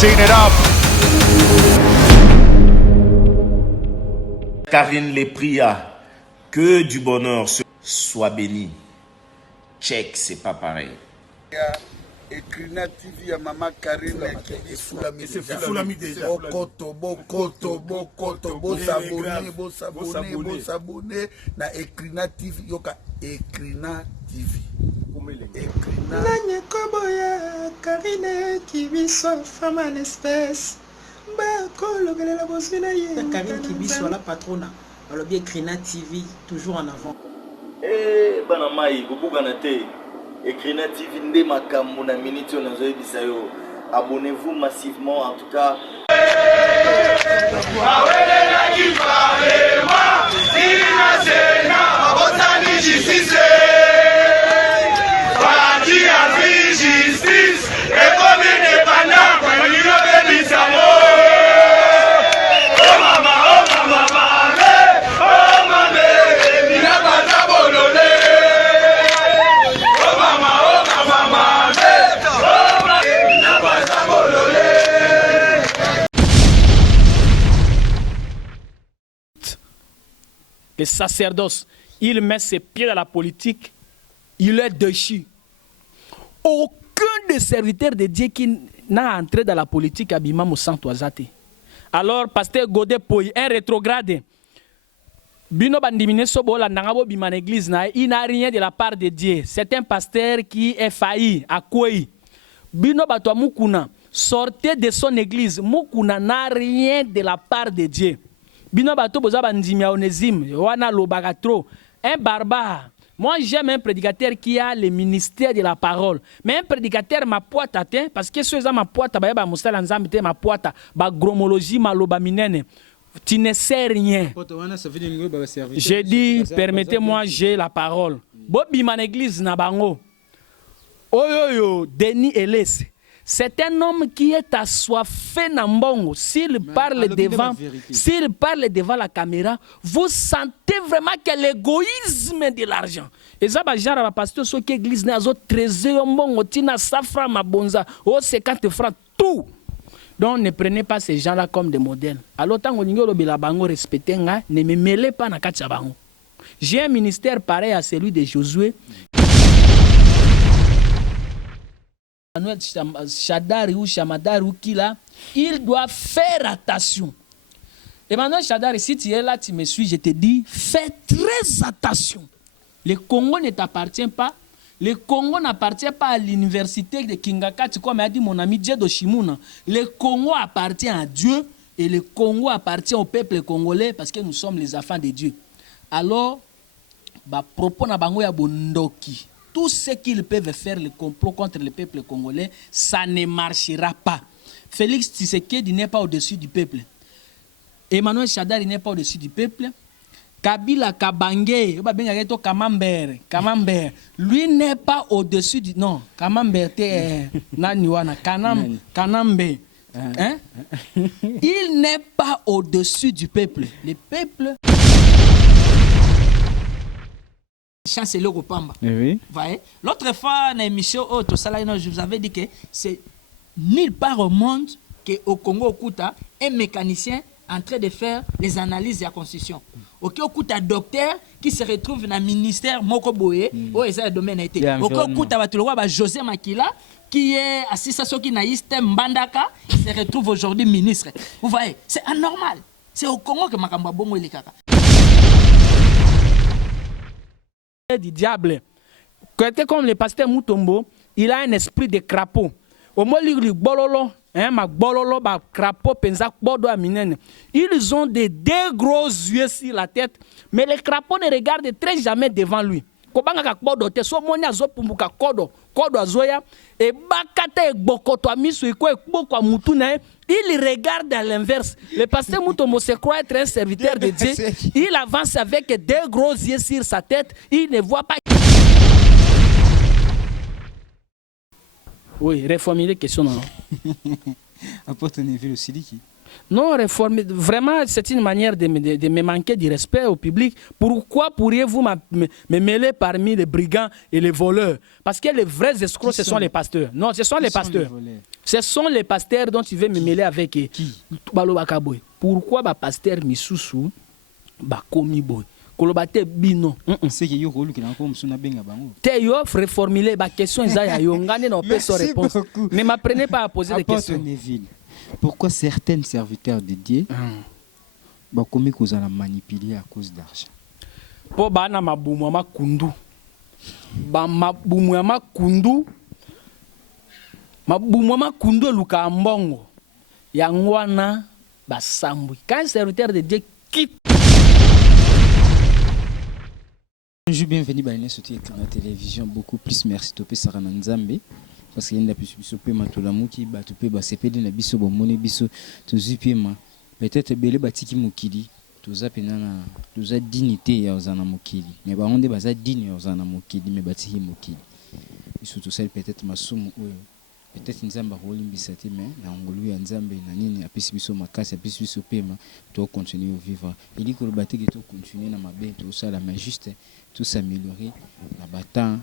seen it up. Karine Lepria, que du bonheur soit béni. Check, c'est pas pareil. Ekrina TV ya Mama Karine Fulami déjà. Bokoto, bosabone na Ekrina TV yoka Ekrina TV. Ekrina. Nanye koboya Karine Kibiso femme à l'espèce. Karine Kibiso la patrona. Alors bien Ekrina TV toujours en avant. Eh banamai bobuganate. Ekrina TV nde makambo na minute on a ebisa yo. Abonnez-vous massivement en tout cas. Le sacerdoce, il met ses pieds dans la politique, il est déchu. Aucun des serviteurs de Dieu qui n'a entré dans la politique à Bimam au centre Oazate. Alors, pasteur Godet Poy, un rétrograde, Bino Bandimine Sobo, la Nangabo Biman Église, il n'a rien de la part de Dieu. C'est un pasteur qui est failli à Kouei. Bino Batoa Mukuna, sortez de son église. Mukuna n'a rien de la part de Dieu. Bino bato boza bandimia onésime, wana lobagatro, un barbare. Moi j'aime un prédicateur qui a le ministère de la parole. Mais un prédicateur ma poite atteint parce que ceux ma poite ba mustala nzambe ma poite ba gromologie ma loba minene. Tu ne sais rien. J'ai dit permettez-moi j'ai la parole. Bobi man église na bango. Oyoyo Denis Elès. C'est un homme qui est assoiffé Nambongo. S'il parle devant la caméra, vous sentez vraiment que l'égoïsme de l'argent. Et ça, genre, pasteur, ce qui église n'a pas trésor, mbongo, tina safra, mabonza, 50 francs, tout. Donc, ne prenez pas ces gens-là comme des modèles. Alors, tant que vous avez respecté, ne me mêlez pas dans le. J'ai un ministère pareil à celui de Josué. Emmanuel Shadari ou Shamadari ou qui là, il doit faire attention. Emmanuel Shadari, si tu es là, tu me suis, je te dis, fais très attention. Le Congo ne t'appartient pas. Le Congo n'appartient pas à l'université de Kingakati, comme a dit mon ami Djedo Shimuna. Le Congo appartient à Dieu et le Congo appartient au peuple congolais parce que nous sommes les enfants de Dieu. Alors, propos na bango ya bondoki. Tout ce qu'ils peuvent faire, le complot contre le peuple congolais, ça ne marchera pas. Félix Tshisekedi n'est pas au-dessus du peuple. Emmanuel Shadari n'est pas au-dessus du peuple. Kabila Kabangé, Kamambere, lui n'est pas au-dessus du... Non, Kamambere, Kanambe. Hein? Il n'est pas au-dessus du peuple. Le peuple... Chancelier Kopamba. Oui. L'autre fois, dans l'émission, je vous avais dit que c'est nulle part au monde qu'au Congo, Okuta, un mécanicien en train de faire les analyses de la Constitution. Okuta, docteur qui se retrouve dans le ministère Mokoboye, où est le domaine été. Okuta, José Makila, qui est assistant qui n'a Mbandaka, se retrouve aujourd'hui ministre. Vous voyez, c'est anormal. C'est au Congo que Makamba Bongo est le caca. Du diable. Comme le pasteur Mutombo, il a un esprit de crapaud. Au moins, il bololo, crapaud, penza, bodo aminene. Ils ont des deux gros yeux sur la tête, mais les crapauds ne regardent très jamais devant lui. Kobanga bodo te so monya zo pumbuka kodo azoya et bakata e bokoto amiso iko ekboko amutu na il regarde à l'inverse. Le pasteur Mutombo se croit être un serviteur de Dieu. Il avance avec deux gros yeux sur sa tête. Il ne voit pas. Oui, reformuler question non. Apporte une ville au Siliki. Non, réformer, vraiment, c'est une manière de me manquer du respect au public. Pourquoi pourriez-vous me mêler parmi les brigands et les voleurs? Parce que les vrais escrocs, ce sont les pasteurs. Non, ce sont les pasteurs. Ce sont les pasteurs dont tu veux me mêler avec. Qui? Pourquoi les pasteurs misusu bakomi boy? Kolobate bino. C'est que yo kolu kina ko msuna benga bango. Te yo reformuler ba question Isaiah yo ngane na pe sans réponse. Ne m'apprenez pas à poser des questions. Neville, pourquoi certains serviteurs de Dieu bakomi kozala manipuler à cause d'argent? Po bana mabumu ya makundu. Ba mabumu ya makundu. Mabumu ya makundu eluka mbongo. Yango wana basambwi. Quand un serviteur de Dieu quitte. Bonjour, bienvenue à la télévision. Beaucoup plus merci Topé Sarana Nzambe. Parce qu'il y a des gens qui matulamuki, batupé, basepede na biso bomone biso tozipema. Peut-être belé batiki mukili, tozapenana, toza dignité ya ozana mukili. Mais ba onde baza digne ya ozana mukili, mais batiki mukili. Biso to sel peut-être masumu oyo. Peut-être Nzamba rolimbisa te mais na ngolu ya Nzambe na nini apesi biso makasi apesi biso pema to continuer à vivre. Il dit que le batiki to continuer na mabe to ça la mais juste tout s'améliorer la bâton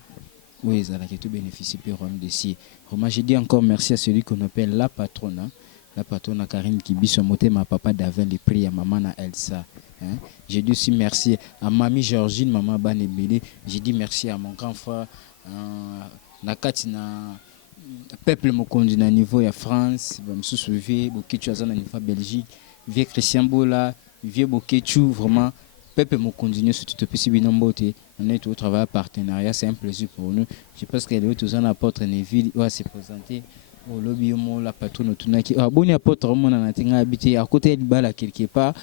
oui ça la tout bénéficier pour homme de si. Moi je dis encore merci à celui qu'on appelle la patronne Karine Kibiso moté ma papa d'avant les prix à maman na Elsa. Hein? J'ai dit aussi merci à mamie Georgine, maman Banebele. J'ai dit merci à mon grand frère Nakatina peuple mokondi na niveau ya France, ba msusu vie bokechu azana niveau Belgique, vie Christian Bola, vie bokechu vraiment peuple mokondi surtout depuis binombote. On est au travail partenariat, c'est un plaisir pour nous. Je pense qu'elle est tous en apôtre Neville va se présenter au lobby mo la patronne tunaki. Ah boni apôtre mo na tinga habité à côté de bala quelque part.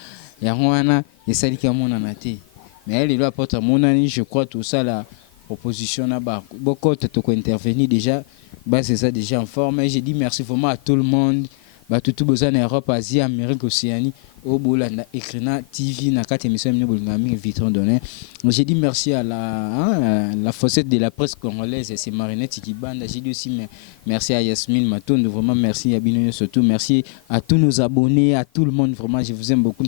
Ya wana esalika mo na naté. Mais elle est là apôtre mon ani je crois tout ça la proposition na ba beaucoup te ko intervenir déjà. Bah, c'est ça déjà en forme. J'ai dit merci vraiment à tout le monde. Bah, tout besoin en Europe, Asie, Amérique, Océanie, au Bolanda, Ekrina TV, na 4 émissions, Vitron donné. J'ai dit merci à la fossette de la presse congolaise, c'est Marinette qui bande. J'ai dit aussi merci à Yasmine Matoun, vraiment merci à Binoyo surtout. Merci à tous nos abonnés, à tout le monde, vraiment, je vous aime beaucoup.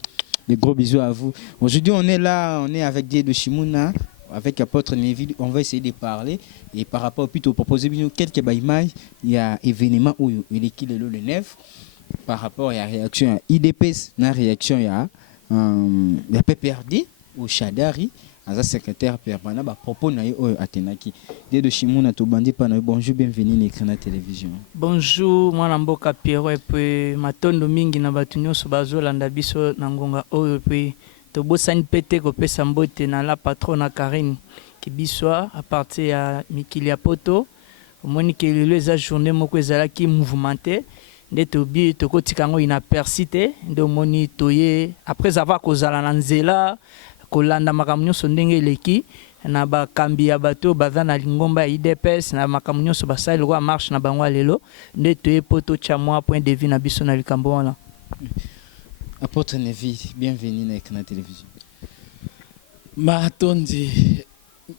Des gros bisous à vous. Aujourd'hui, on est là, on est avec Dieu de Shimuna. Avec apôtre Neville, on va essayer de parler et par rapport au plutôt proposer quelques images, il y a événement où il est qui le 9 par rapport à la réaction à IDPS, la réaction à la PPRD au Chadari, à la secrétaire permanent bah propos na yo atenaki de Shimuna to bandi pa na bonjour bienvenue à l'écran de la télévision. Bonjour mwana mboka Pierrot et puis matondo mingi na batunyo so bazolanda biso na ngonga oyo puis Tobosani pete ko pesa mbote na la patronne Karine Kibiso à partir à Mikili Poto omoni ke lelo eza journée moko ezala ki mouvementé nde tobi tokotikango inapercité nde omoni toye après avoir kozala na nzela kolanda makamnyo so ndenge leki na bakambi ya bato baza na lingomba ya IDPS na makamnyo so basali ko marche na bango lelo nde toye poto chamwa point de vue na biso na likambo wana. Apôtre Neville, bienvenue à la télévision.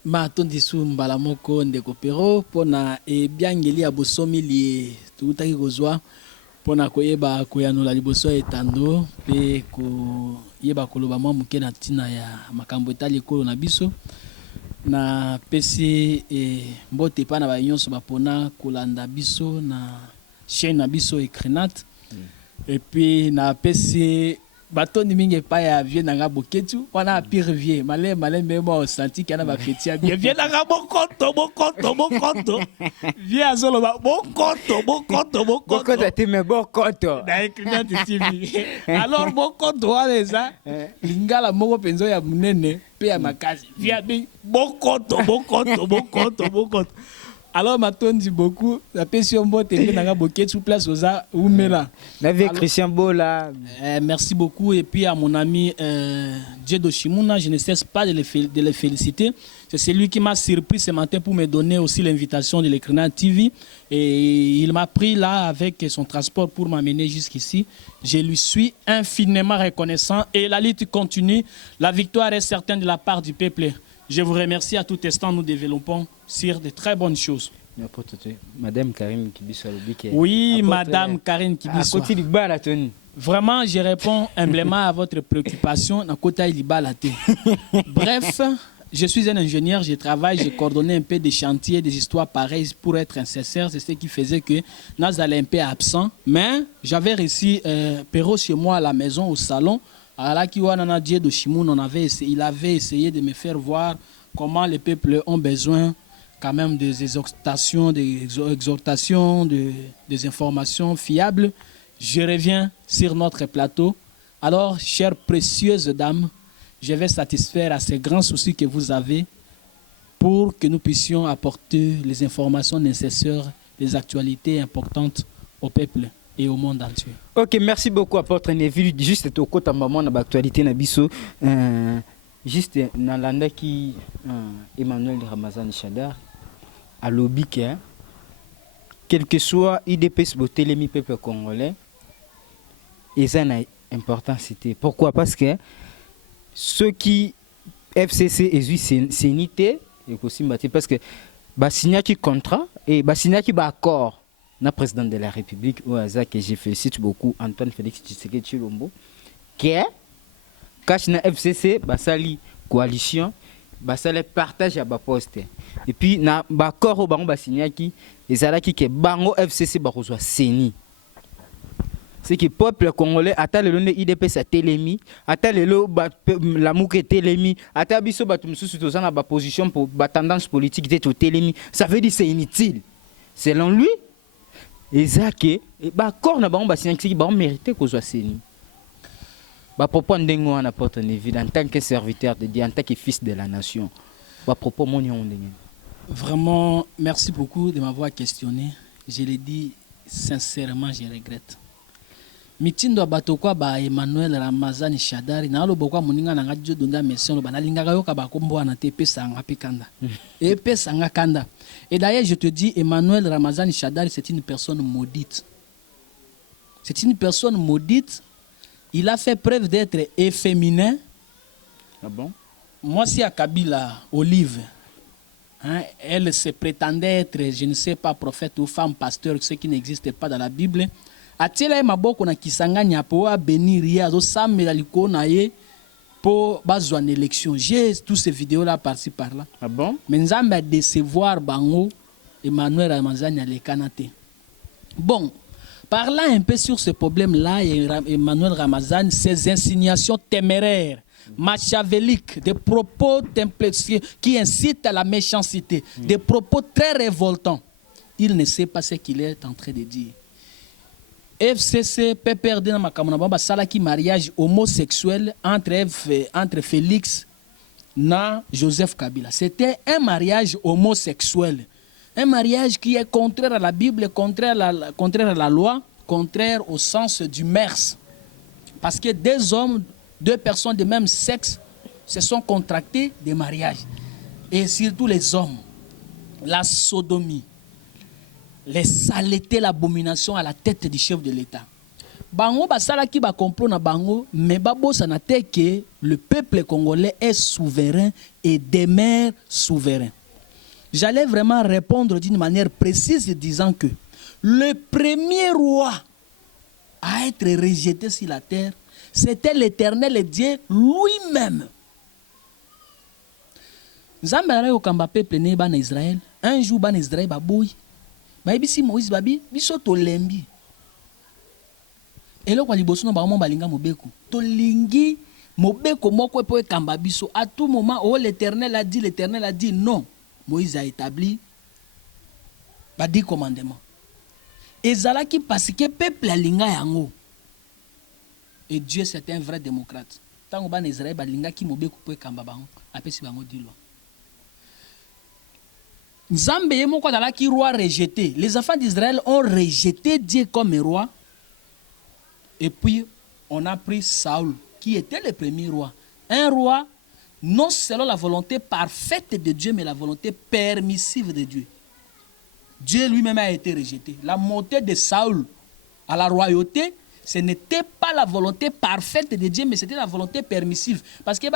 Matondi su mbala moko ndeko pero pona ebiangeli ya bosomi li tutaki kozwa pona koyeba koyanola liboso etando pe ko yeba koloba mwa muke na tina ya makambo etali ekolo na biso na pesi mbote pa na bayonso bapona kolanda biso na chaîne na biso Ekrenat. Et puis na pesi batoni mingi pa ya vie nanga boketu wana pire vie malé memo senti kana ba petit bien vie nanga bokoto vie azolo ba bokoto te me bokoto na Ekrenat TV alors bokoto wala za lingala moko penzo ya munene pe ya makazi vie bi bokoto. Alors matondi beaucoup la passion mbote nanga boketu place oza umela la vie Christian Bola. Merci beaucoup et puis à mon ami Diedo Shimuna, je ne cesse pas de le féliciter. C'est celui qui m'a surpris ce matin pour me donner aussi l'invitation de l'Ekrenat TV et il m'a pris là avec son transport pour m'amener jusqu'ici. Je lui suis infiniment reconnaissant et la lutte continue. La victoire est certaine de la part du peuple. Je vous remercie à tout instant, nous développons sur de très bonnes choses. Madame Karine Kibiso. Oui, Madame Karine Kibiso. À côté du baraton. Vraiment, je réponds humblement à votre préoccupation. Bref, je suis un ingénieur, je travaille, j'ai coordonné un peu des chantiers, des histoires pareilles pour être insincère. C'est ce qui faisait que nous allons un peu absent. Mais j'avais réussi Perrault chez moi à la maison, au salon. Il avait essayé de me faire voir comment les peuples ont besoin quand même des exhortations, des informations fiables. Je reviens sur notre plateau. Alors, chères précieuses dames, je vais satisfaire à ces grands soucis que vous avez pour que nous puissions apporter les informations nécessaires, les actualités importantes au peuple et au monde entier. Ok, merci beaucoup, apôtre Neville. Juste au côté de maman, l'actualité Nabiso, juste dans l'année qui Emmanuel Ramazani Chadar a lobby que quel que soit IDPS Botelemi peuple congolais, et ça a importance. Pourquoi? Parce que ceux qui FCC et CNIT, parce que signé qui contrat et signé qui accord na président de la République au hasard que je félicite beaucoup Antoine Félix Tshisekedi Tshilombo que cache na FCC basali coalition basali partage à ba poste et puis na accord au bango signé qui ezalaki que bango FCC ba reçoit CENI. C'est que le peuple congolais attend le nom IDPS à Télémi, attend le la mouke Télémi, attend biso batum sous dans la position pour la tendance politique d'être Télémi. Ça veut dire c'est inutile. Selon lui, ezake ba corps na bango ba signé qui ba mérité ko soit CENI. Ba propos ndengo en apporte Neville en tant que serviteur de Dieu, en tant que fils de la nation. Ba propos mon ndenge. Vraiment, merci beaucoup de m'avoir questionné. Je l'ai dit sincèrement, je regrette. Mitindo batokwa ba Emmanuel Ramazani Shadari na alobokwa muninga na ngajo donga mission ba nalingaka yoka ba kombo na te pesa nga pikanda et pesa nga kanda. Et d'ailleurs je te dis Emmanuel Ramazani Shadari c'est une personne maudite. C'est une personne maudite. Il a fait preuve d'être efféminé. Ah bon? Moi si à Kabila Olive hein, elle se prétendait être je ne sais pas prophète ou femme pasteur ce qui n'existe pas dans la Bible. Atela maboko na kisanganya po a bénir ya zo samela liko na ye po bazwa une élection. J'ai tous ces vidéos là par-ci par-là. Ah bon? Mais nzambe a décevoir bango Emmanuel Ramazani le kanate. Bon, parlant un peu sur ce problème là Emmanuel Ramazani, ses insignations téméraires, machiavéliques, des propos qui incitent à la méchanceté, des propos très révoltants. Il ne sait pas ce qu'il est en train de dire. FCC peut perdre dans ma camarade salaki mariage homosexuel entre Félix et Joseph Kabila. C'était un mariage homosexuel. Un mariage qui est contraire à la Bible, contraire à la loi, contraire au sens du mers. Parce que deux personnes de même sexe se sont contractés des mariages. Et surtout les hommes. La sodomie. Les saletés, l'abomination à la tête du chef de l'État. Bango basala ki ba complot na bango, mais babo sanate que le peuple congolais est souverain et demeure souverain. J'allais vraiment répondre d'une manière précise disant que le premier roi à être rejeté sur la terre, c'était l'Éternel Dieu lui-même. Zambara yo kamba peuple ne ba na Israël, un jour ba na Israël ba boy. Baibisi Moïse babi biso to lembi eloko liboso na bango balinga mobeko to lingi mobeko moko po ekamba biso à tout moment. Oh l'Éternel a dit non. Moïse a établi ba 10 commandements ezalaki parce que peuple alinga yango et Dieu c'est un vrai démocrate. Tango ba na Israël balinga ki mobeko po ekamba bango apesi bango dilwa. Nzambe yemoko dalaki roi rejeté. Les enfants d'Israël ont rejeté Dieu comme roi. Et puis, on a pris Saül, qui était le premier roi. Un roi, non selon la volonté parfaite de Dieu, mais la volonté permissive de Dieu. Dieu lui-même a été rejeté. La montée de Saül à la royauté, ce n'était pas la volonté parfaite de Dieu, mais c'était la volonté permissive. Parce que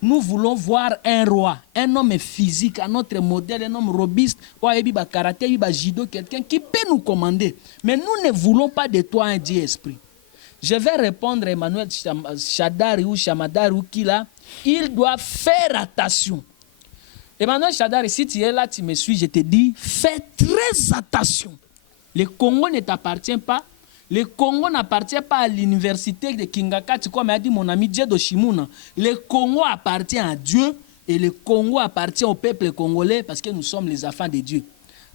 nous voulons voir un roi, un homme physique, un autre modèle, un homme robuste, karaté, judo, quelqu'un qui peut nous commander. Mais nous ne voulons pas de toi un Dieu esprit. Je vais répondre à Emmanuel Shadari ou Chamadari ou qui là. Il doit faire attention. Emmanuel Shadari, si tu es là, tu me suis, je te dis, fais très attention. Le Congo ne t'appartient pas. Le Congo n'appartient pas à l'université de Kingakati, comme a dit mon ami Djedo Shimuna. Le Congo appartient à Dieu et le Congo appartient au peuple congolais parce que nous sommes les enfants de Dieu.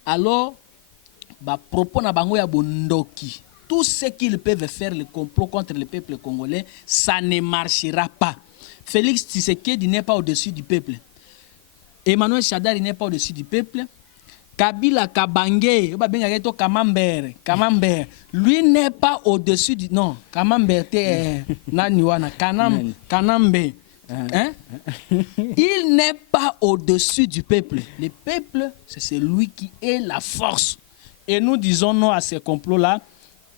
Alors, propos na bango ya bondoki. Tout ce qu'ils peuvent faire, le complot contre le peuple congolais, ça ne marchera pas. Félix Tshisekedi n'est pas au-dessus du peuple. Emmanuel Shadari n'est pas au-dessus du peuple. Kabila Kabangé, Kamambere, lui n'est pas au-dessus du... Non, Kamambere, Kanambe. Hein? Il n'est pas au-dessus du peuple. Le peuple, c'est celui qui est la force. Et nous disons non à ces complots-là.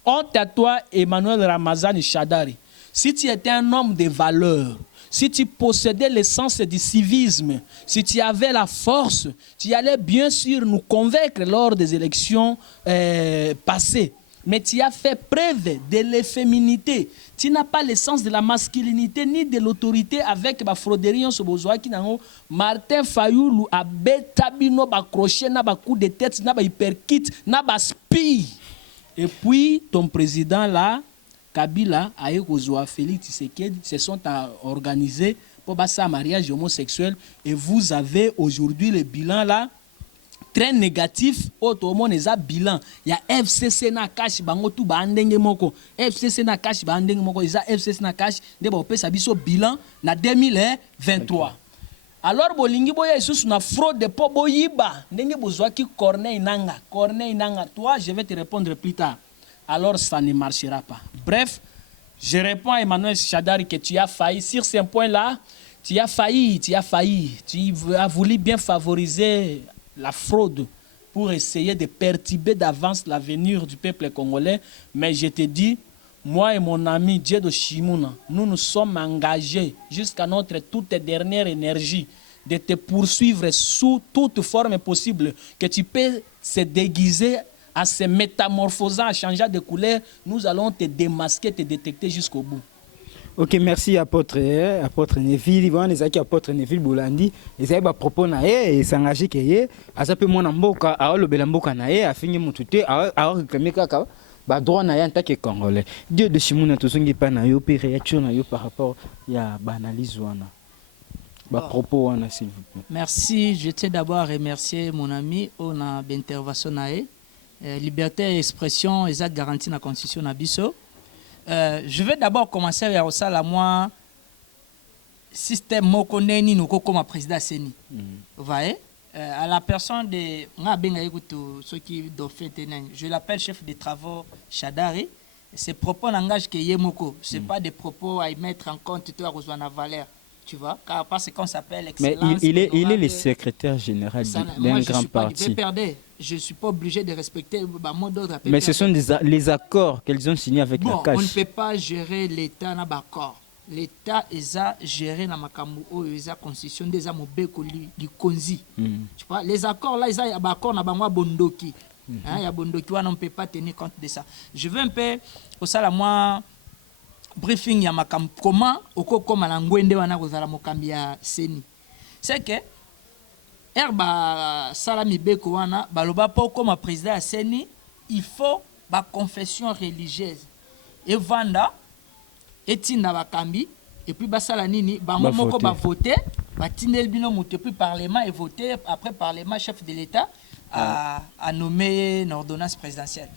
Honte à toi, Emmanuel Ramazani Shadari. Si tu étais un homme de valeur, si tu possédais l'essence du civisme, si tu avais la force, tu allais bien sûr nous convaincre lors des élections passées. Mais tu as fait preuve de l'efféminité. Tu n'as pas l'essence de la masculinité ni de l'autorité avec ma Froderion Sobozoa qui n'a Martin Fayoulou a betabino ba crochet na ba coup de tête na ba hyperkit na ba spi. Et puis ton président là, Kabila, Aïkozoa, Félix Tshisekedi se sont organisés pour un mariage homosexuel et vous avez aujourd'hui le bilan là très négatif. Autrement, les bilan. Il y a FCC na cash bango tout bandenge moko. FCC na cash bandenge moko. Il y a FCC na cash de bopé sabiso bilan na 2023. Alors bolingi boya isus na fraude de po boyiba. Ndenge bozwa ki Corneille Nanga. Toi, je vais te répondre plus tard. Alors ça ne marchera pas. Bref, je réponds à Emmanuel Shadari que tu as failli. Sur ce point-là, tu as failli. Tu as voulu bien favoriser la fraude pour essayer de perturber d'avance l'avenir du peuple congolais. Mais je te dis, moi et mon ami Djedo Shimuna, nous nous sommes engagés jusqu'à notre toute dernière énergie de te poursuivre sous toute forme possible, que tu peux se déguiser en se métamorphosant, en changeant de couleur. Nous allons te démasquer, te détecter jusqu'au bout. Ok, merci apôtre Neville. Voilà, les acquis apôtre Neville Boulandi. Les aïe propos naé et s'engager que yé. A ça peut mon amboka, a le belamboka naé, a fini mon tuté, a réclamé kaka. Bah droit naé en tant que Congolais. Dieu de Shimuna tozongi pa na yo, puis réaction na yo par rapport à banalise wana. Bah propos wana s'il vous plaît. Merci. Je tiens d'abord à remercier mon ami on a d'intervention naé. Liberté d'expression, ils ont garanti la constitution na biso. Je vais d'abord commencer avec ça là moi système mokoneni nous comme président Seni. Vous voyez à la personne de ceux qui doivent faire je l'appelle chef des travaux Shadari. Ces propos n'engagent que Yemoko. C'est pas des propos à y mettre en compte toi à valeur. Tu vois, parce qu'on s'appelle excellence. Mais il est le secrétaire général d'un grand parti. Je ne suis pas obligé de respecter mon ordre. Mais ce sont les accords qu'ils ont signés avec la CAF. On ne peut pas gérer l'État dans l'accord. L'État est géré dans la constitution des Amobeko du Konzi. Tu vois, les accords là, ils ont des accords dans la Bondoki. Il y a Bondoki, on ne peut pas tenir compte de ça. Je veux un peu, au ça, moi, briefing ya makam comment okokoma na ngwende wana kozala mokambi ya Seni. C'est que Herba Salami Beko wana baloba po comme président ya Seni, il faut ba confession religieuse. Et vanda etinda bakambi et puis basala nini bango moko ba voter, ba tindel bino muté puis parlement et voter après parlement chef de l'État a nommé une ordonnance présidentielle.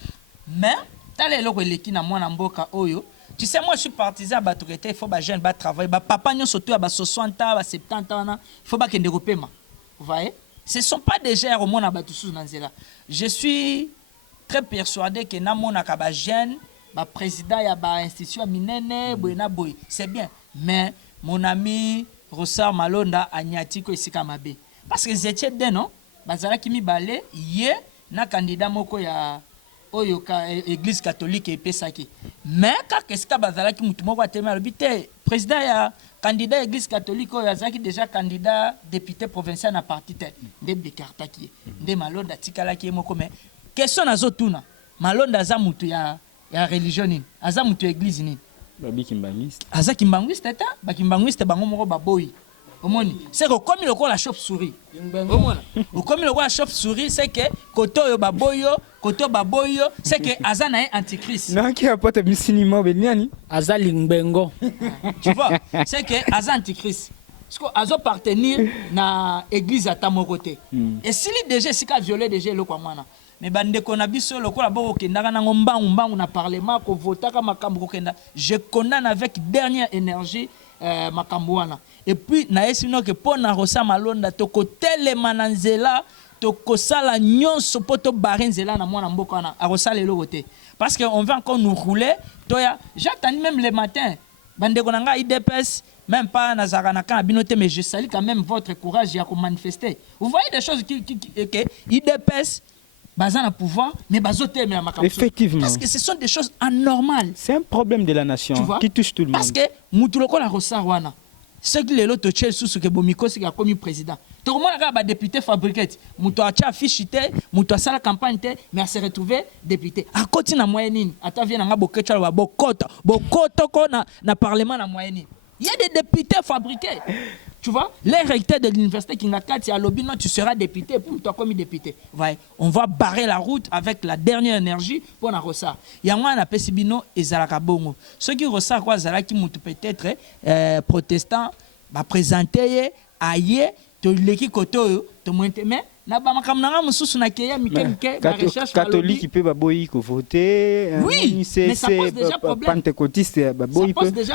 Mais tale eloko eleki na mwana mboka oyo. Tu sais, moi je suis partisan de l'autorité, il faut que les jeunes travaillent. Papa, nous sommes à 60 ans, à 70 ans, il faut qu'ils ne repèment. Vous voyez? Ce ne sont pas des gens au monde à là. Je suis très persuadé que dans mon jeune, le président de l'institution Minene, c'est bien. Mais mon ami Rossard Malonda a Nyatiko ici Kamabe. Parce que j'étais dedans, non? Bazara qui mi balé, hier, na candidat moko ya. Église catholique et pesaki. Mais quand qu'est-ce que bazala qui mutumo kwa tema le président ya candidat église catholique yazaki déjà candidat député provincial na parti tel de bekartaki de malonda tikala ki moko mais question nazo tuna malonda za mutu ya religion ni aza mutu église ni babi kimbangiste aza kimbangiste ta bakimbangiste bango moko baboyi omoni c'est que comme le la chauve-souris omona comme le la chauve-souris c'est que koto yo baboyo koto baboyo c'est que aza na antichrist non qui apporte misini mo beniani aza lingbengo tu vois c'est que aza antichrist parce que azo partenir na église à tamokote et si li déjà sika violer déjà le kwa mwana mais bandeko na biso lokola boko kendaka nango mbangu na parlement ko votaka makambo ko kenda je condamne avec dernière énergie makambo wana et puis na esino que pona rosa malonda to ko telema na nzela to ko sala nyonso poto barinzela na mwana mboka wana a rosa lelo côté parce que on va encore nous rouler toya j'attends même le matin bandeko na nga IDPS même pas nazara na kan binote mais je salue quand même votre courage à manifester vous voyez des choses qui IDPS bazan à pouvoir mais bazote mais makambo effectivement parce que ce sont des choses anormales c'est un problème de la nation qui touche tout le monde parce que mutu lokola rosa wana ce qui les loto tchel sous que bomiko c'est comme président to comment la ba député fabriqué mutu a cha fichité mutu a sala campagne té mais a se retrouver député à côté na moyenne ata vient nga bokecha ba bokoto ko na parlement na moyenne il y a des députés fabriqués tu vois les recteurs de l'université Kingakati à lobby non tu seras député pour toi comme député ouais on va barrer la route avec la dernière énergie pour na rosa yangwa na pesibino ezalaka bongo ceux qui rosa quoi zalaki mutu peut-être protestant ba présenter aye to leki koto to monte mais na ba makamnanga mususu na keya mike ba recherche catholique peut ba boyi ko voter oui mais ça pose déjà problème pentecôtiste ba boyi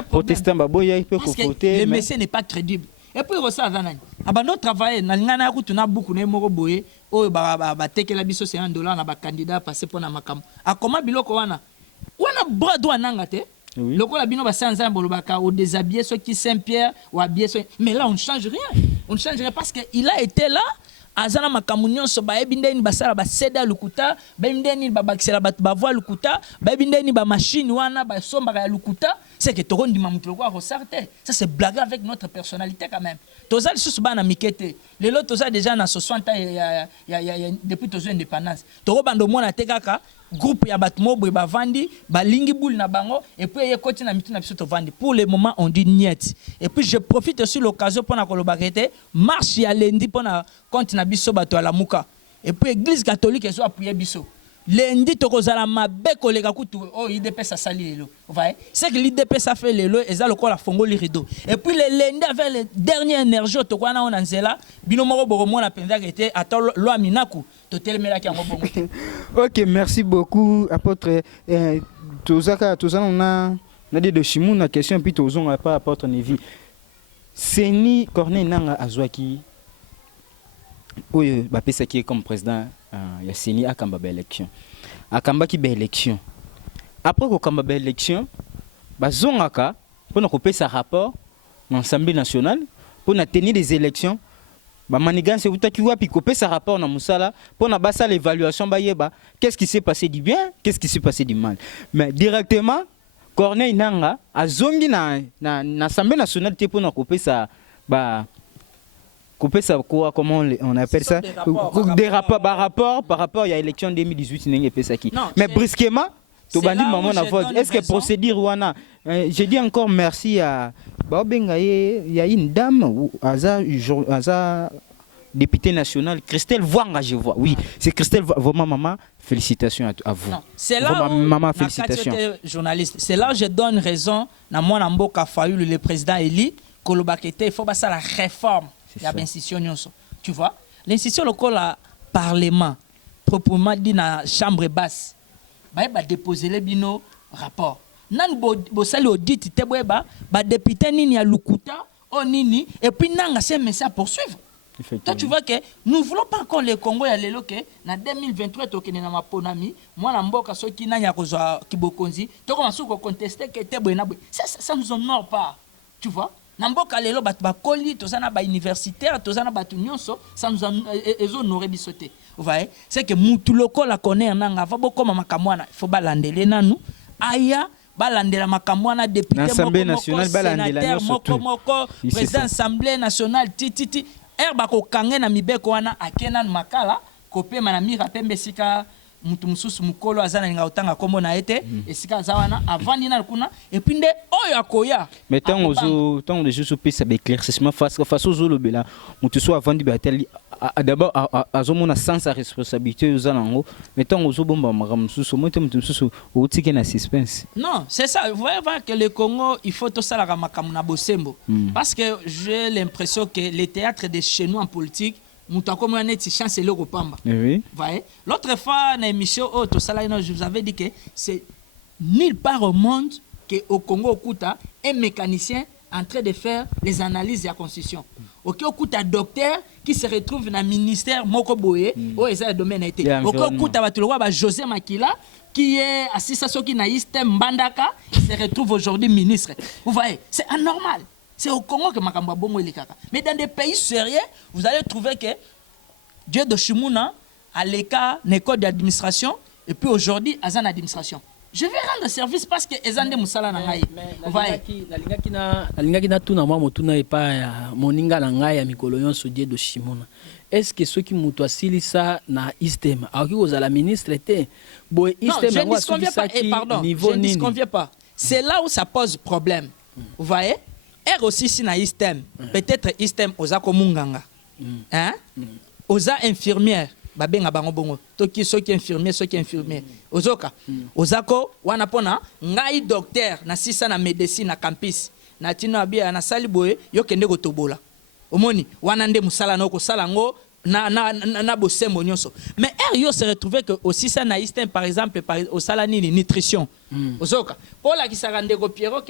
protestant ba boyi peut ko voter le message n'est pas crédible. Et puis rosa zanani abando travailler na ngana ku tuna buku na moko boye o ba tekela biso $100 na ba candidat passer pour na makam akoma biloko wana bras droit nanga te lokola bino ba sanza bolobaka au déshabiller ceux qui Saint-Pierre ou habiller mais là on ne change rien parce que il a été là azana makamunyo so ba ebindeni basala ba seda lukuta ba ebindeni ba bakisela ba voix lukuta ba ebindeni ba machine wana ba somba ya lukuta c'est que toron di mamutu ko ressorter ça c'est blaguer avec notre personnalité quand même toza lisusu bana mikete lelo toza déjà na 60 ans ya depuis tozo indépendance toro bando mona tekaka groupe ya batmo boy ba vandi ba lingi boule na bango et puis ye koti na mitu na biso to vandi pour le moment on dit niet et puis je profite sur l'occasion pour na kolobakete marche ya lundi pour na compte na biso bato ala muka et puis église catholique eso appuyer biso lundi tokozala mabe koleka kutu oh IDPS sali lelo voyez c'est que l'IDPS a fait lelo eza lokola fongoli rideau et puis le lundi avec les dernières énergies tokwana on nzela bino moko boromo na penza était ata lo aminaku to telemela ki bongo. OK, merci beaucoup apôtre tozaka on a dit de Chimou na question puis tozonga pas apôtre Nevi Seni Corneille nanga azwaki oyo ba pesa qui est comme président ya Seni akamba ba élection akamba ki ba élection après ko kamba ba élection bazongaka pour na kopesa rapport dans l'Assemblée nationale pour na tenir des élections ba manigance utaki wapi kopesa rapport na musala pour na basa l'évaluation ba yeba qu'est-ce qui s'est passé du bien qu'est-ce qui s'est passé du mal mais directement Corneille nanga azongi na Assemblée nationale pour na kopesa ba couper ça quoi comment on appelle ça des rapports par rapport il y a élection 2018 n'engé fait ça qui mais brusquement to bandi maman na vote est-ce que procédure wana je dis encore merci à Babenga il y a une dame ou Aza députée nationale Christelle Vwanga je vois oui c'est Christelle vraiment maman félicitations à vous c'est là maman félicitations journaliste c'est là je donne raison na mwana mboka Fayulu le président Eli Kolobakete il faut passer la réforme. Il y a l'institution, tu vois. L'institution, le parlement, proprement dit, dans la chambre basse, va déposer les bino rapports. Nan bo sali audit te boeba ba député nini ya lukuta o nini et puis nanga c'est mais ça poursuivre. Toi tu vois que nous voulons pas encore le Congo ya lelo que na 2023 tokene na maponami moi na mboka soki nanya kozwa kibokonzi to commencer ko contester que te boena boy. Ça nous honore pas. Tu vois? Namboka lelo bat ba koli tozana ba universitaire tozana ba nyonso ça nous honorer bisoté vous voyez c'est que mutu loko la connaît nanga va bokoma makamwana il faut balandele nanu aya balandela makamwana député l'Assemblée nationale balandela moko président Assemblée nationale tititi erba ko kangena mibeko wana akena makala kopema na mira pembe sika mutu mususu mukolo azana ninga otanga kombo na ete esika zawana avandi na kuna et puis nde oyo akoya mais tant de juste pisa d'éclaircissement face aux lobela mutu so avandi batel d'abord azomona sans sa responsabilité uzanango mais tant aux bomba maramususu mutu mususu otike na suspense. Non, c'est ça, vous voyez voir que le Congo il faut tout ça la makamuna na bosembo parce que j'ai l'impression que les théâtres de chez nous en politique chance oui. L'autre fois, dans l'émission, je vous avais dit que c'est nulle part au monde qu'au Congo, un mécanicien en train de faire les analyses de la Constitution. Au un docteur qui se retrouve dans le ministère Moko Boye, où il y a le domaine été. Au José Makila, qui est assistant qui n'a pas Mbandaka, qui se retrouve aujourd'hui ministre. Vous voyez, c'est anormal. C'est au Congo que Makamba Bongo est kaka. Mais dans des pays sérieux, vous allez trouver que Dieu de Shimuna a l'écart d'école d'administration et puis aujourd'hui, Azan administration. Je vais rendre service parce que Ezande Moussala Nangaï. La linga qui n'a tout nama motuna et pas moninga Nangaï à Mikoloyon sous Dieu de Shimuna. Est-ce que ceux qui m'ont assis ça na istem, alors que vous avez la ministre était, bon istem je ne disconviens pas. Pardon, je ne disconviens pas. C'est là où ça pose problème. Vous voyez? Er aussi si na istem, peut-être istem oza komunganga. Hein? Oza infirmière, babenga bango bongo. Toki soki infirmier, soki infirmier. Ozoka. Ozako wana pona ngai docteur na sisa na médecine na campus. Na tino abia na sali boye yo kende ko tobola. Omoni wana nde musala na ko sala ngo na bosembo nyonso. Mais yo se retrouver que aussi ça na istem par exemple au salani ni nutrition. Ozoka. Pour la qui sera ndeko Pierrot,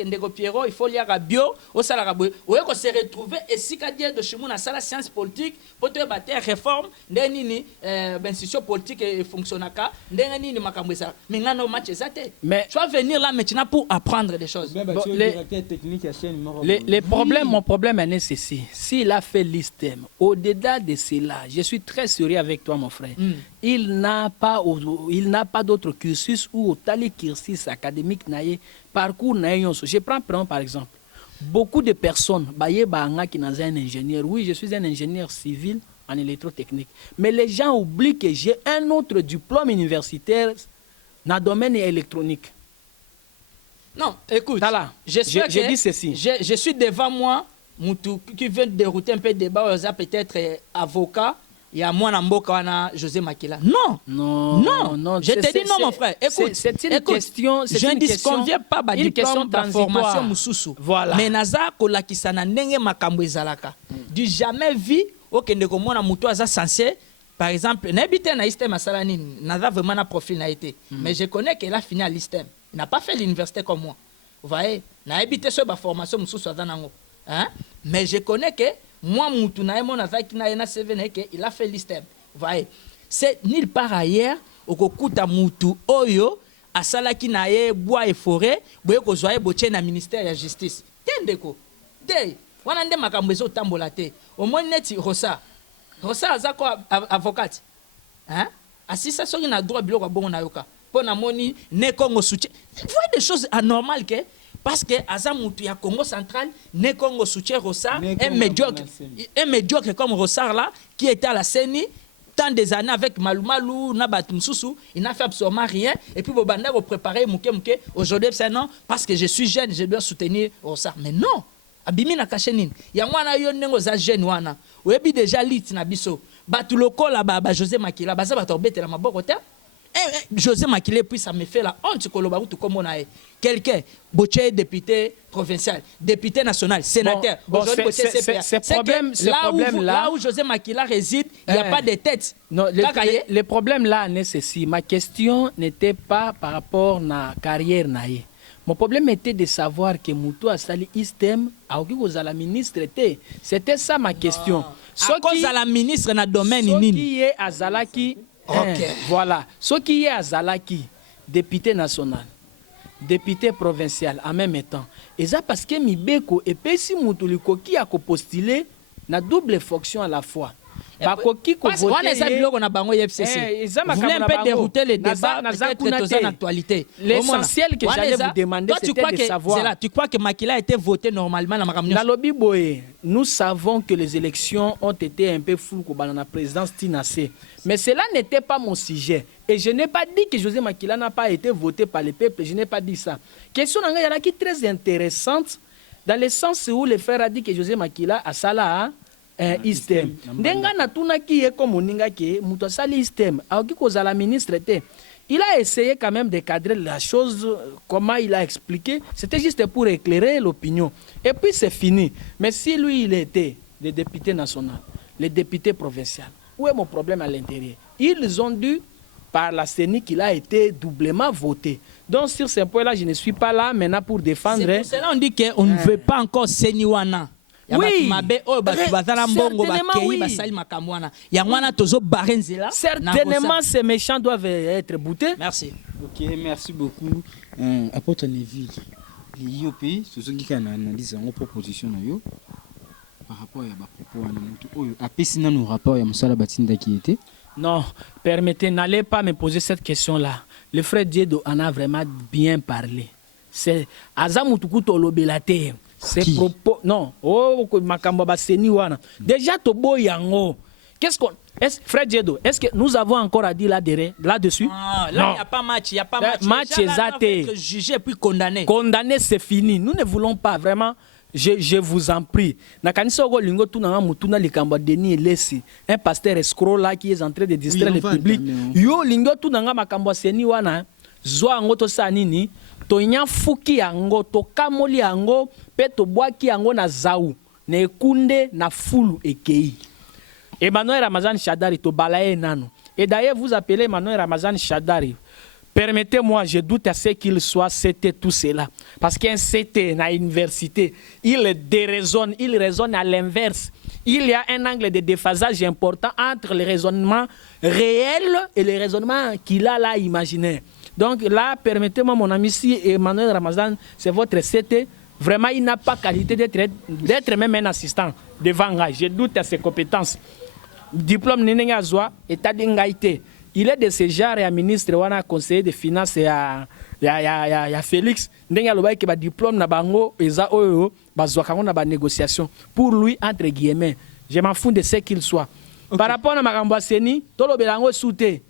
il faut lire bio au salara boye. Oyo ko se retrouver et si ka dire de chez moi na sala science politique pour te battre réforme ndeni ni institution politique et fonctionnaka ndeni ni makambo ça. Mais ngano match ezate. Mais tu vas venir là maintenant pour apprendre des choses. Bon, les problèmes, mon problème est ceci. S'il a fait l'istem, au-delà de cela, je suis très sérieux avec toi mon frère. Il n'a pas d'autre cursus ou au tali cursus académique naïe parcours naïe. Je prends par exemple beaucoup de personnes qui sont un ingénieur. Oui, je suis un ingénieur civil en électrotechnique. Mais les gens oublient que j'ai un autre diplôme universitaire dans le domaine électronique. Non, écoute, je dis ceci. Je suis devant moi, Moutou, qui vient de dérouter un peu de débat, peut-être avocat. Il y a moi Namboka José Makila. Non. Je te dis non, mon frère. Écoute, c'est une question. Je ne disconviens pas du question de la formation Moussoussou. Voilà. Mais naza kola kisana nenge makambo ezalaka. Du jamais vu aucun de komona muto aza censé. Par exemple, n'habite na istem asalani, naza vraiment na profil na été. Mais je connais qu'elle a fini à l'istem. Il n'a pas fait l'université comme moi. Vous voyez, n'a habité sur ma formation Moussoussou azanango. Hein? Mais je connais que moi, il a fait l'istem. Vous voyez, c'est nulle part ailleurs au kokuta mutu oyo asalaki na ye bois et forêt boye ko zoye boche na ministère de la justice. Tendeko. Te, wana nde makambo ezo tambola te. Au moins neti Rosa azako avocate. Hein? Asisa soki na droit biloko bongo na yoka. Pona moni ne Congo soutien. Vous voyez des choses anormales que parce que Azamutu ya Congo central, ne Congo soutient Rossa, un médiocre comme Rossard là, qui était à la CENI, tant des années avec Malou, Nabat Moussoussou, il n'a fait absolument rien. Et puis Bobanda va préparer Mouké. Aujourd'hui, c'est non, parce que je suis jeune, je dois soutenir Rossard. Mais non, Abimi na kachenin. Ya mwana yo nengo za jeune wana. Webi déjà lit na biso. Batuloko la ba José Makila, baza batobete la maboko te. José Makile, puis ça me fait la honte comme on a quelqu'un, Boché, député provincial, député national, sénateur. Ce problème là où José Makila réside, il n'y a pas de tête. Non, le problème là, c'est ceci. Ma question n'était pas par rapport à la carrière. Mon problème était de savoir que Moutou a sali istem, à la ministre était. C'était ça ma question. À cause de la ministre dans le domaine qui est à Zalaki. Okay. Voilà. Ce qui est à Zalaki, député national, député provincial en même temps. Et ça parce que Mibeko et Pessi Moutuliko qui a postulé na double fonction à la fois. bakoki ko voter on est biloko na bango FCC. Vous voulez un peu dérouter les débats, peut-être l'actualité. L'essentiel que j'allais vous demander, c'était de savoir. Tu crois que Makila a été voté normalement dans ma Lobby Boye, nous savons que les élections ont été un peu floues dans la présidence Tinasé. Mais cela n'était pas mon sujet. Et je n'ai pas dit que José Makila n'a pas été voté par le peuple. Je n'ai pas dit ça. Question qui est très intéressante, dans le sens où le frère a dit que José Makila a sala istem. Ndenga na tuna ki e comme ninga ki muto sali istem. Aoki kozala ministre était. Il a essayé quand même de cadrer la chose, comment il a expliqué. C'était juste pour éclairer l'opinion. Et puis c'est fini. Mais si lui, il était le député national, le député provincial, où est mon problème à l'intérieur? Ils ont dû, par la CENI, qu'il a été doublement voté. Donc sur ce point-là, je ne suis pas là maintenant pour défendre. C'est pour cela qu'on dit qu'on ne veut pas encore Seniwana. Oui, certainement ces méchants doivent être boutés. Merci. Ok, merci beaucoup. Apôtre Neville, l'IOP, c'est ce qui a analysé en proposition par rapport à propos. Après, sinon, nous rapport à Moussala Batinda qui était. Non, permettez, n'allez pas me poser cette question-là. Le frère Diedo en a vraiment bien parlé. C'est Azamutuku Tolobelate. C'est propos. Non, oh, Makambo Baseni wana. Déjà, Tobo Yango. Qu'est-ce qu'on. Frère Diedo, est-ce que nous avons encore à dire là-dessus? Là, il n'y a pas match. Il n'y a pas match. Match est jugé puis condamné. Condamné, c'est fini. Nous ne voulons pas vraiment. Je vous en prie. Un pasteur escroc là qui est en train de distraire le public. Yo lingo tu nanga makambo seni wana. Zwa ngoto sanini. Tonya fuki yango, to kamoli yango, pe to boaki yango na zaou, na ekunde na fulu ekei. Emmanuel Ramazan Chadari to balaye nano. Et d'ailleurs vous appelez Emmanuel Ramazan Chadari. Permettez-moi, je doute à ce qu'il soit c'était tout cela. Parce qu'un CT na université, il déraisonne, il raisonne à l'inverse. Il y a un angle de déphasage important entre le raisonnement réel et le raisonnement qu'il a là imaginaire. Donc là, permettez-moi, mon ami, si Emmanuel Ramazan, c'est votre CT, vraiment, il n'a pas qualité d'être même un assistant devant moi. Je doute à ses compétences. Diplôme Nenengazwa, état d'Ingaïté. Il est de ce genre et un ministre ou un conseiller de finances et à Félix. Nengalobay qui a diplôme na bango eza oyo bazwa kango na ba négociation. Pour lui, entre guillemets, je m'en fous de ce qu'il soit. Okay. Par rapport à Makambo Seni, tolo belango souté.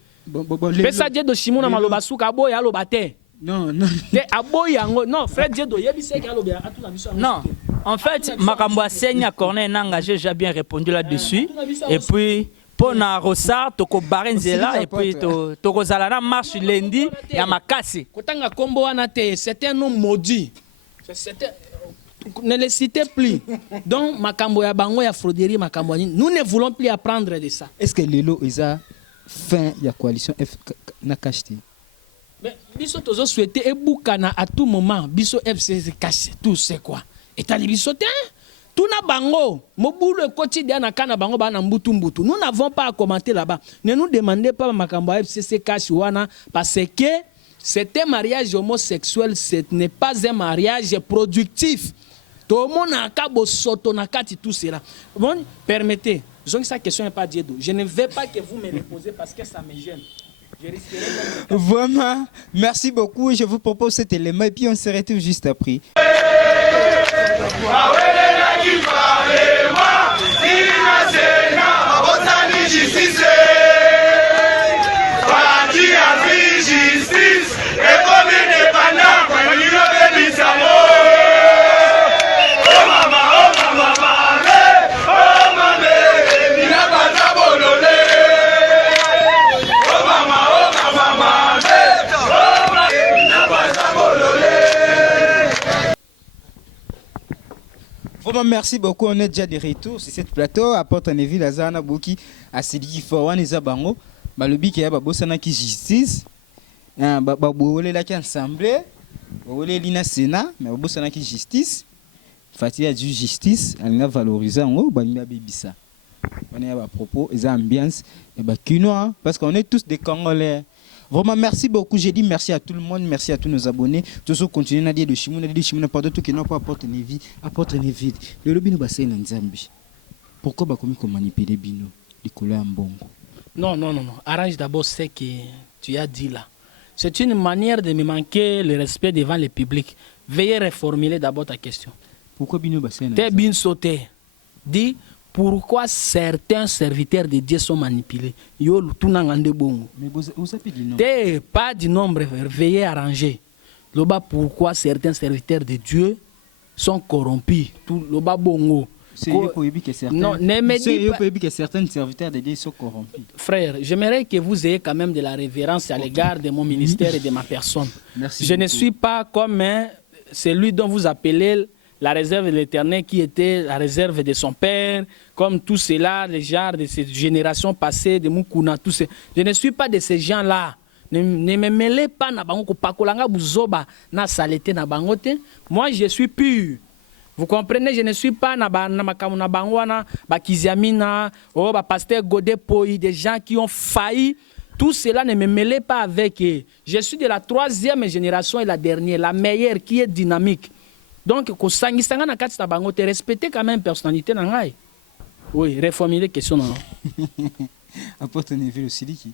Pesa Diedo Shimona maloba suka aboya aloba te. Non. Te aboya ngo non, frère Diedo yebise ka aloba atuna biso. Non. En fait, Makambo Seni Corneille n'a j'ai bien répondu là-dessus. Et puis pour na Rosa toko Barenzela et puis toko Zalana marche lundi ya Makasi. Kotanga kombo wana te, c'est un homme maudit. Ne le citez plus. Donc Makambo ya bango ya frauderie Makambo nous ne voulons plus apprendre de ça. Est-ce que Lelo isa fin ya coalition F na kashti? Mais biso tozo souhaiter ebukana à tout moment biso FCC cache tout c'est quoi? Et tali biso te tout na bango mobulu quotidien na kana bango bana mbutu. Nous n'avons pas à commenter là-bas. Ne nous demandez pas Makambo FCC cache wana parce que c'est un mariage homosexuel, ce n'est pas un mariage productif. Tout le monde a cabo soto na kati tout cela. Bon, permettez. Sa question n'est pas Diedo. Je ne vais pas que vous me le posez parce que ça me gêne. Vraiment, merci beaucoup. Je vous propose cet élément et puis on se retrouve juste après. Merci beaucoup, on est déjà de retour sur cette plateau. Apporte Neville Azana Boki à Sidi Fawan Izabango. Balobi qui a babosana qui justice. Babouole la qui assemblée. Babouole lina Sénat, mais babosana qui justice. Fatia du justice, elle a valorisé en haut, balinga bébisa. On est à propos, les ambiances, et kinoa, parce qu'on est tous des Congolais. Vraiment, merci beaucoup. J'ai dit merci à tout le monde, merci à tous nos abonnés. Tous continuer à dire de Chimouna, pas de tout qui n'a pas apporté Neville. Le lobby nous basse en Zambie. Pourquoi bakomi comme manipuler bino? du couleur mbongo. Non. Arrange d'abord ce que tu as dit là. C'est une manière de me manquer le respect devant le public. Veuillez reformuler d'abord ta question. Pourquoi bino basena? T'es bien sauté. Dis pourquoi certains serviteurs de Dieu sont manipulés. Yo tunangande bongo. Mais vous avez dit non. T'es pas du nombre, veuillez arranger. Loba pourquoi certains serviteurs de Dieu sont corrompus. Tout loba bongo. C'est pour que certains. Non, ne me dis pas. Que certains serviteurs de Dieu sont corrompus. Frère, j'aimerais que vous ayez quand même de la révérence à l'égard de mon ministère et de ma personne. Merci Je beaucoup. ne suis pas comme celui dont vous appelez la réserve de l'Éternel qui était la réserve de son père, comme tout cela, les gens de ces générations passées, de Mukuna, tout ça. Je ne suis pas de ces gens-là. Ne me mêlez pas na bango ko pakolanga buzoba na saleté na bangote. Moi, je suis pur. Vous comprenez, je ne suis pas na makamu na bangwana, ba Kiziamina, oh ba pasteur Godé Poi, des gens qui ont failli. Tout cela ne me mêlez pas avec eux. Je suis de la 3e génération et la dernière, la meilleure qui est dynamique. Donc, ko sangisanga na kati na bangote, respectez quand même personnalité na ngai. Oui, reformuler question non. Apporte Neville aussi qui.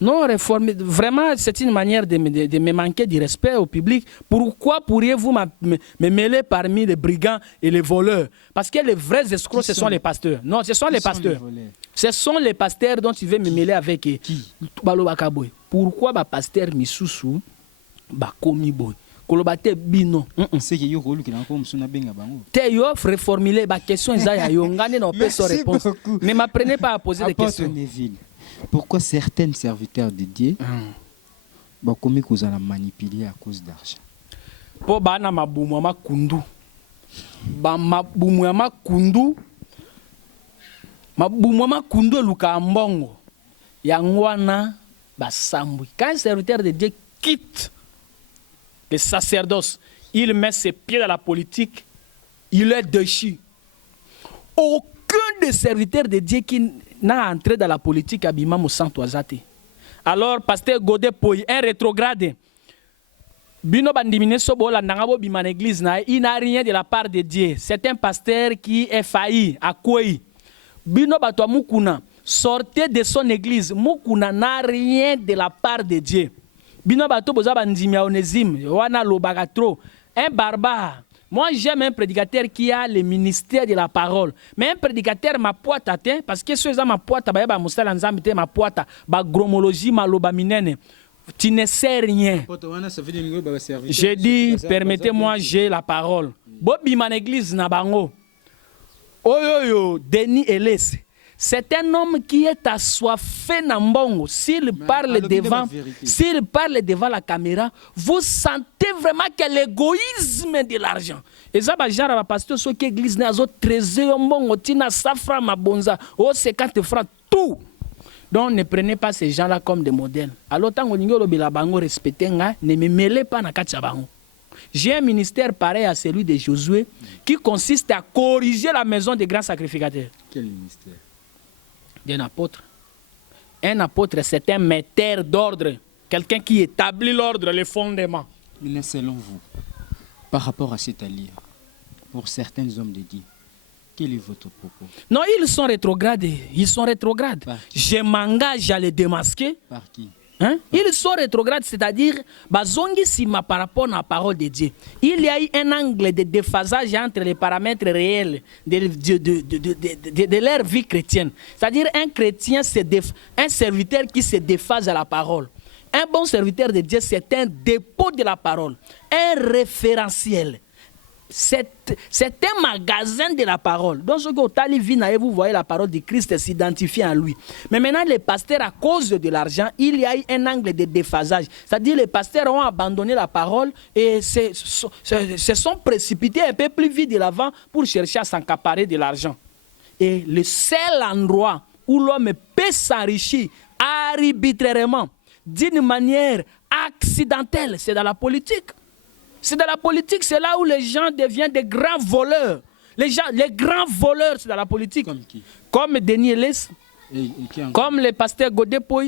Non, réformer. Vraiment, c'est une manière de me manquer du respect au public. Pourquoi pourriez-vous me mêler parmi les brigands et les voleurs? Parce que les vrais escrocs, ce sont les pasteurs. Non, ce sont les pasteurs. Ce sont les pasteurs dont tu veux me mêler avec eux. Qui? Pourquoi les pasteurs misusu ba komi boy? Kolobate bino. C'est que yo rôle qui encore musuna benga bango. Te yo reformuler ba question isa yo ngane na pe sans réponse. Ne m'apprenez pas à poser des questions. Pourquoi certains serviteurs de Dieu bakomi kozala manipulés à cause d'argent? Po bana mabumu makundu. Ba mabumu makundu. Mabumu makundu luka mbongo. Yangwana basambui. Quand un serviteur de Dieu quitte le sacerdoce, il met ses pieds dans la politique, il est déchu. Aucun des serviteurs de Dieu qui n'a entré dans la politique à Bimamo sans toisate. Alors, pasteur Godé Poi, un rétrograde, Bino Bandimine Sobola Nangabo Biman Église, il n'a rien de la part de Dieu. C'est un pasteur qui est failli à Kouei. Bino Batoa Mukuna, sortez de son église. Mukuna n'a rien de la part de Dieu. Bino Bato Boza Bandimia Onésime, Wana Lobagatro, un barbare. Moi, j'aime un prédicateur qui a le ministère de la parole. Mais un prédicateur ma poite atteint, parce que ceux-là ma poite, ba moussala nzamite ma poite, ba gromologie ma lobaminene. Tu ne sais rien. J'ai dit, permettez-moi, j'ai la parole. Bobi man église na bango. Oyoyo, Denis Eles. C'est un homme qui est assoiffé n'ambongo. S'il parle devant la caméra, vous sentez vraiment que l'égoïsme de l'argent. Et ça, genre, la pasteur, ce qui église n'a pas trésor, mbongo, tina safra, mabonza, 50 francs, tout. Donc, ne prenez pas ces gens-là comme des modèles. Alors, tant que vous avez bango respecté, ne me mêlez pas na kachabango. J'ai un ministère pareil à celui de Josué qui consiste à corriger la maison des grands sacrificateurs. Quel ministère? D'un apôtre. Un apôtre, c'est un metteur d'ordre. Quelqu'un qui établit l'ordre, les fondements. Mais selon vous, par rapport à cet allié, pour certains hommes de Dieu, quel est votre propos? Non, ils sont rétrogradés. Ils sont rétrogrades. Je m'engage à les démasquer. Par qui? Hein? Ils sont rétrogrades, c'est-à-dire, bazongi sima par rapport à la parole de Dieu. Il y a eu un angle de déphasage entre les paramètres réels de leur vie chrétienne. C'est-à-dire, un chrétien, un serviteur qui se déphase à la parole. Un bon serviteur de Dieu, c'est un dépôt de la parole, un référentiel. C'est un magasin de la parole. Donc, ce que vous voyez la parole de Christ s'identifier à lui. Mais maintenant, les pasteurs, à cause de l'argent, il y a eu un angle de déphasage. C'est-à-dire les pasteurs ont abandonné la parole et se sont précipités un peu plus vite de l'avant pour chercher à s'accaparer de l'argent. Et le seul endroit où l'homme peut s'enrichir arbitrairement, d'une manière accidentelle, c'est dans la politique. C'est dans la politique, c'est là où les gens deviennent des grands voleurs. Les grands voleurs, c'est dans la politique. Comme qui? Comme Denis Eles, comme le pasteur Godé Poi,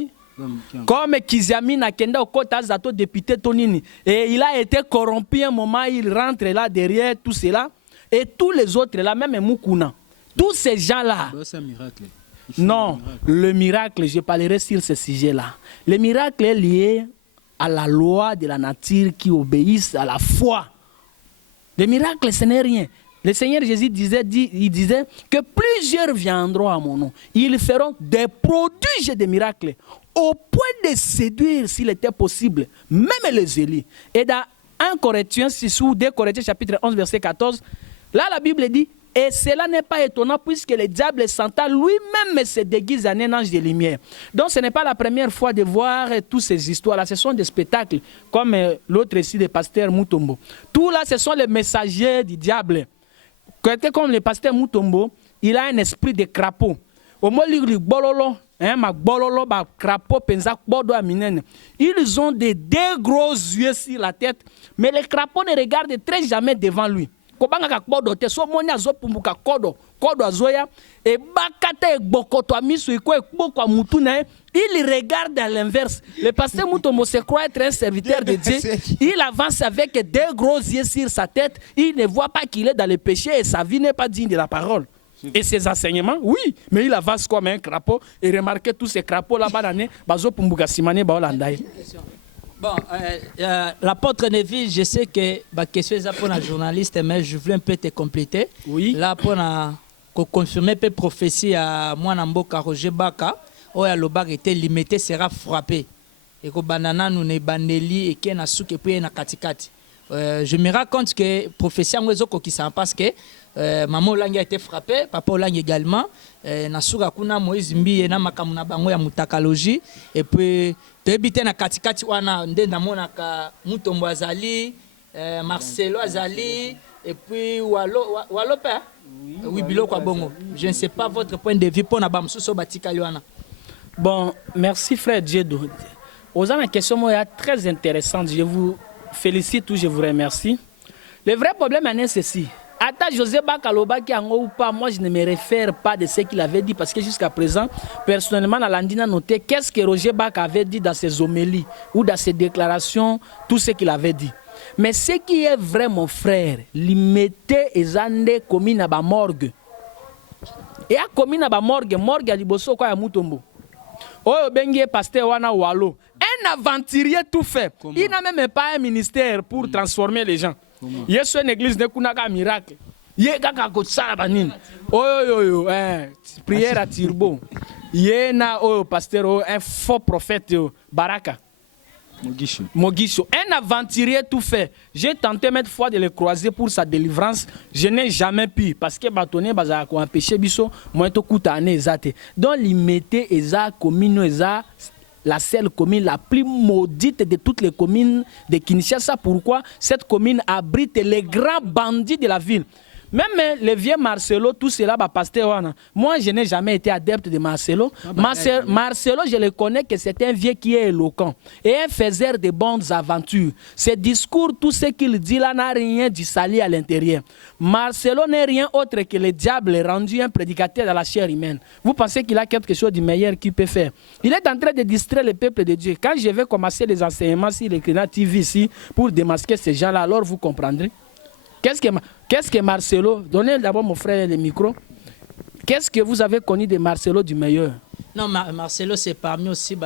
comme Kiziamina Kenda Okota Zato, député Tonini. Et il a été corrompu un moment, il rentre là derrière tout cela. Et tous les autres, là, même Mukuna. Tous ces gens-là. Non, le miracle, je parlerai sur ce sujet-là. Le miracle est lié à la loi de la nature qui obéissent à la foi. Le miracle, ce n'est rien. Le Seigneur Jésus disait que plusieurs viendront à mon nom. Ils feront des prodiges de miracles au point de séduire, s'il était possible, même les élus. Et dans 1 Corinthiens 6 ou 2 Corinthiens chapitre 11 verset 14, là la Bible dit, et cela n'est pas étonnant puisque le diable Satan lui-même se déguise en un ange de lumière. Donc ce n'est pas la première fois de voir toutes ces histoires-là. Ce sont des spectacles comme l'autre ici de pasteur Mutombo. Tout là, ce sont les messagers du diable. Comme le pasteur Mutombo, il a un esprit de crapaud. Au moins, ils ont des deux gros yeux sur la tête, mais les crapauds ne regardent très jamais devant lui. Il regarde à l'inverse. Le pasteur Mutombo se croit être un serviteur de Dieu. Il avance avec deux gros yeux sur sa tête. Il ne voit pas qu'il est dans le péché et sa vie n'est pas digne de la parole. Et ses enseignements, oui, mais il avance comme un crapaud. Et remarquez tous ces crapauds là-bas. Bon, l'apôtre Neville, je sais que la question est pour un journaliste, mais je voulais un peu te compléter. Oui. Là, pour confirmer la prophétie à moi, Namboka Roger Baka, où le bar était limité, sera frappé. Et que banana nous ne baneli et qu'il y a souk et puis il y a katikati. Je me raconte que prophétie en wezoko qui s'en passe que maman Olangi a été frappé, papa Olangi également. Nasuga kuna Moïse Mbi na makamuna bango ya mutakalogie et puis tebité na katikati wana ndenda mona ka Mutombo azali, Marcelo azali et puis walo père. Oui biloko kwa bongo. Je ne sais pas votre point de vue pour na bamsuso batikali wana. Bon, merci frère Djedo. Aux une question très intéressante. Je vous félicite ou je vous remercie. Le vrai problème est ceci. Ata José Bakaloba qui ou pas, moi je ne me réfère pas de ce qu'il avait dit parce que jusqu'à présent, personnellement, Nalandina a noté qu'est-ce que Roger Bak avait dit dans ses homélies ou dans ses déclarations, tout ce qu'il avait dit. Mais ce qui est vrai, mon frère, limité et zande commune à morgue. Et à commune à morgue à Liboso quoi à Mutombo. Oh, bengue pasteur wana walo. Un aventurier tout fait. Comment? Il n'a même pas un ministère pour transformer les gens. Il y a une église de Kunaka miracle. Il y a un prière à Tirbo. Il y a un pasteur, un faux prophète, Baraka. Mogisho. Un aventurier tout fait. J'ai tenté maintes fois de le croiser pour sa délivrance. Je n'ai jamais pu. Parce que bâtonné, bazar a empêché biso, moi to koutane ezate. Donc limité eza commune eza la seule commune la plus maudite de toutes les communes de Kinshasa. Pourquoi? Cette commune abrite les grands bandits de la ville. Même le vieux Marcelo, tout cela, pasteur. Moi, je n'ai jamais été adepte de Marcelo. Marcelo, je le connais que c'est un vieux qui est éloquent et un faiseur de bonnes aventures. Ses discours, tout ce qu'il dit là, n'a rien du sali à l'intérieur. Marcelo n'est rien autre que le diable rendu un prédicateur dans la chair humaine. Vous pensez qu'il a quelque chose de meilleur qu'il peut faire? Il est en train de distraire le peuple de Dieu. Quand je vais commencer les enseignements sur l'Écrina TV ici pour démasquer ces gens-là, alors vous comprendrez. Qu'est-ce que Marcelo? Donnez d'abord mon frère le micro. Qu'est-ce que vous avez connu de Marcelo du meilleur? Non, Marcelo, c'est parmi aussi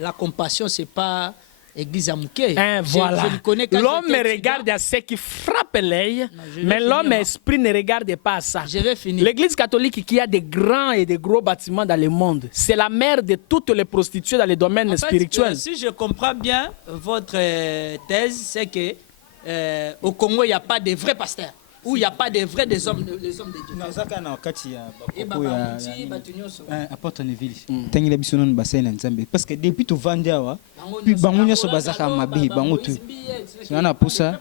la compassion, c'est pas église à Mouké. Voilà. L'homme regarde à ce qui frappe l'œil, mais l'homme esprit ne regarde pas à ça. Je vais finir. L'église catholique qui a des grands et des gros bâtiments dans le monde, c'est la mère de toutes les prostituées dans les domaines spirituels. Si je comprends bien votre thèse, c'est que au Congo, il n'y a pas de vrais pasteurs. Où il n'y a pas de vrais des hommes de Dieu. Apôtre Neville. Tangi biso non bassin na Nzambe parce que depuis tout vendawa puis bangonya so bazaka mabe bango tout. Yana poussa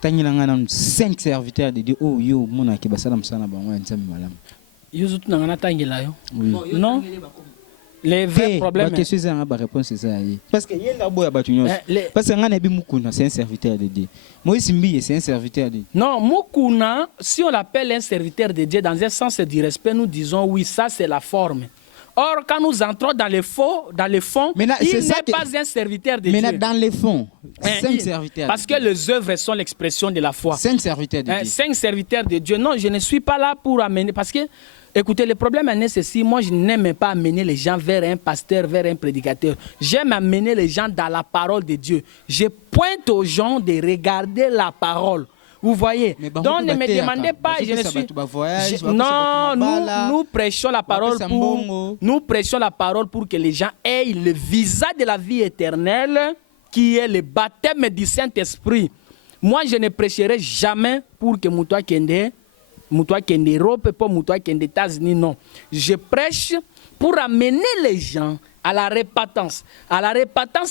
tangi na ngana 5 serviteurs de Dieu oh yo mona ke basala msana bango ya Nzambe malamu. Yo tout na ngana tangi la yo. Non. Les vrais problèmes. Réponse c'est ça. Parce que yenda boya batunyo. Parce que ngana bi mukuna c'est un serviteur de Dieu. Moïse Mbi c'est un serviteur de Dieu. Non, mukuna, si on l'appelle un serviteur de Dieu dans un sens du respect, nous disons oui, ça c'est la forme. Or, quand nous entrons dans les fonds, Maintenant, il c'est ça n'est pas un serviteur de Maintenant, Dieu. dans les fonds, cinq Il- serviteurs. Parce que les œuvres sont l'expression de la foi. 5 serviteurs de Dieu. 5 serviteurs de Dieu. Non, je ne suis pas là pour amener. Parce que, écoutez, le problème est ceci. Moi, je n'aime pas amener les gens vers un pasteur, vers un prédicateur. J'aime amener les gens dans la parole de Dieu. Je pointe aux gens de regarder la parole. Vous voyez. Donc ne me demandez pas, je ne suis. Non, nous prêchons la parole pour que les gens aient le visa de la vie éternelle, qui est le baptême du Saint-Esprit. Moi, je ne prêcherai jamais pour que Moutoua Kende Europe, pour Moutoua Kende États-Unis, non. Je prêche pour amener les gens à la repentance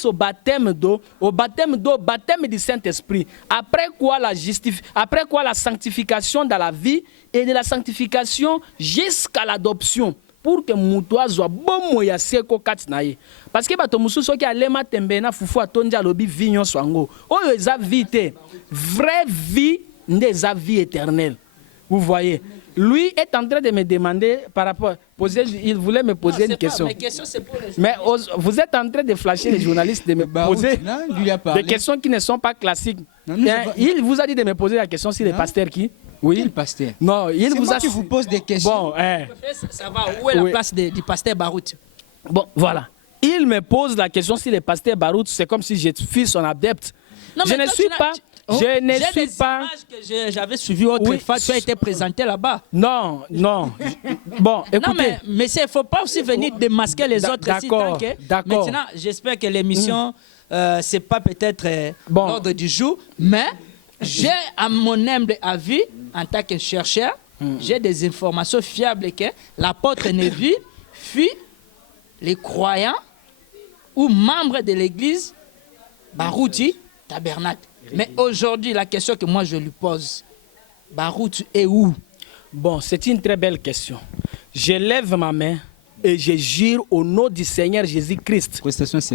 au baptême d'eau, baptême du Saint-Esprit. Après quoi la sanctification dans la vie et de la sanctification jusqu'à l'adoption. Pour que Moutoua soit bon moya seko katnaye. Parce que bato mususu qui alema tembe na fufu atonja lobi vignon swango. Oyo eza vite, vraie vie ndeza vie éternelle. Vous voyez. Lui est en train de me demander par rapport il voulait me poser une question. Mais vous êtes en train de flasher les journalistes de me poser des questions qui ne sont pas classiques. Il vous a dit de me poser la question sur les pasteurs qui. Oui. Quel pasteur? Non, il vous a. Qui vous pose des questions. Bon, ça va. Où est la place du pasteur Barout? Bon, voilà. Il me pose la question si le pasteur Barout, c'est comme si je suis son adepte. Non, je ne suis pas. Je ne suis pas. Que j'avais suivi autrefois, tu as été présenté là-bas. Non. Bon, écoutez. Non, mais il ne faut pas aussi venir démasquer les autres ici. D'accord. Maintenant, j'espère que l'émission, c'est pas peut-être l'ordre du jour, mais j'ai, à mon humble avis, en tant que chercheur, j'ai des informations fiables que l'apôtre Neville fut les croyants ou membres de l'église Barouti Tabernacle. Mais aujourd'hui, la question que moi je lui pose, Barout est où? Bon, c'est une très belle question. Je lève ma main et je jure au nom du Seigneur Jésus-Christ,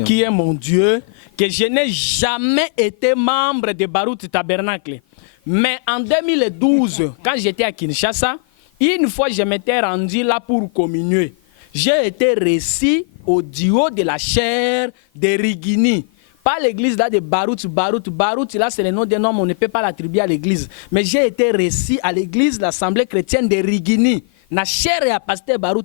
qui est mon Dieu, que je n'ai jamais été membre de Barout Tabernacle. Mais en 2012, quand j'étais à Kinshasa, une fois je m'étais rendu là pour communier. J'ai été reçu au duo de la chair de Rigini. Pas l'église là de Barout, là c'est le nom d'un homme, on ne peut pas l'attribuer à l'église. Mais j'ai été reçu à l'église, l'assemblée chrétienne de Rigini. Na chair et à pasteur Barout,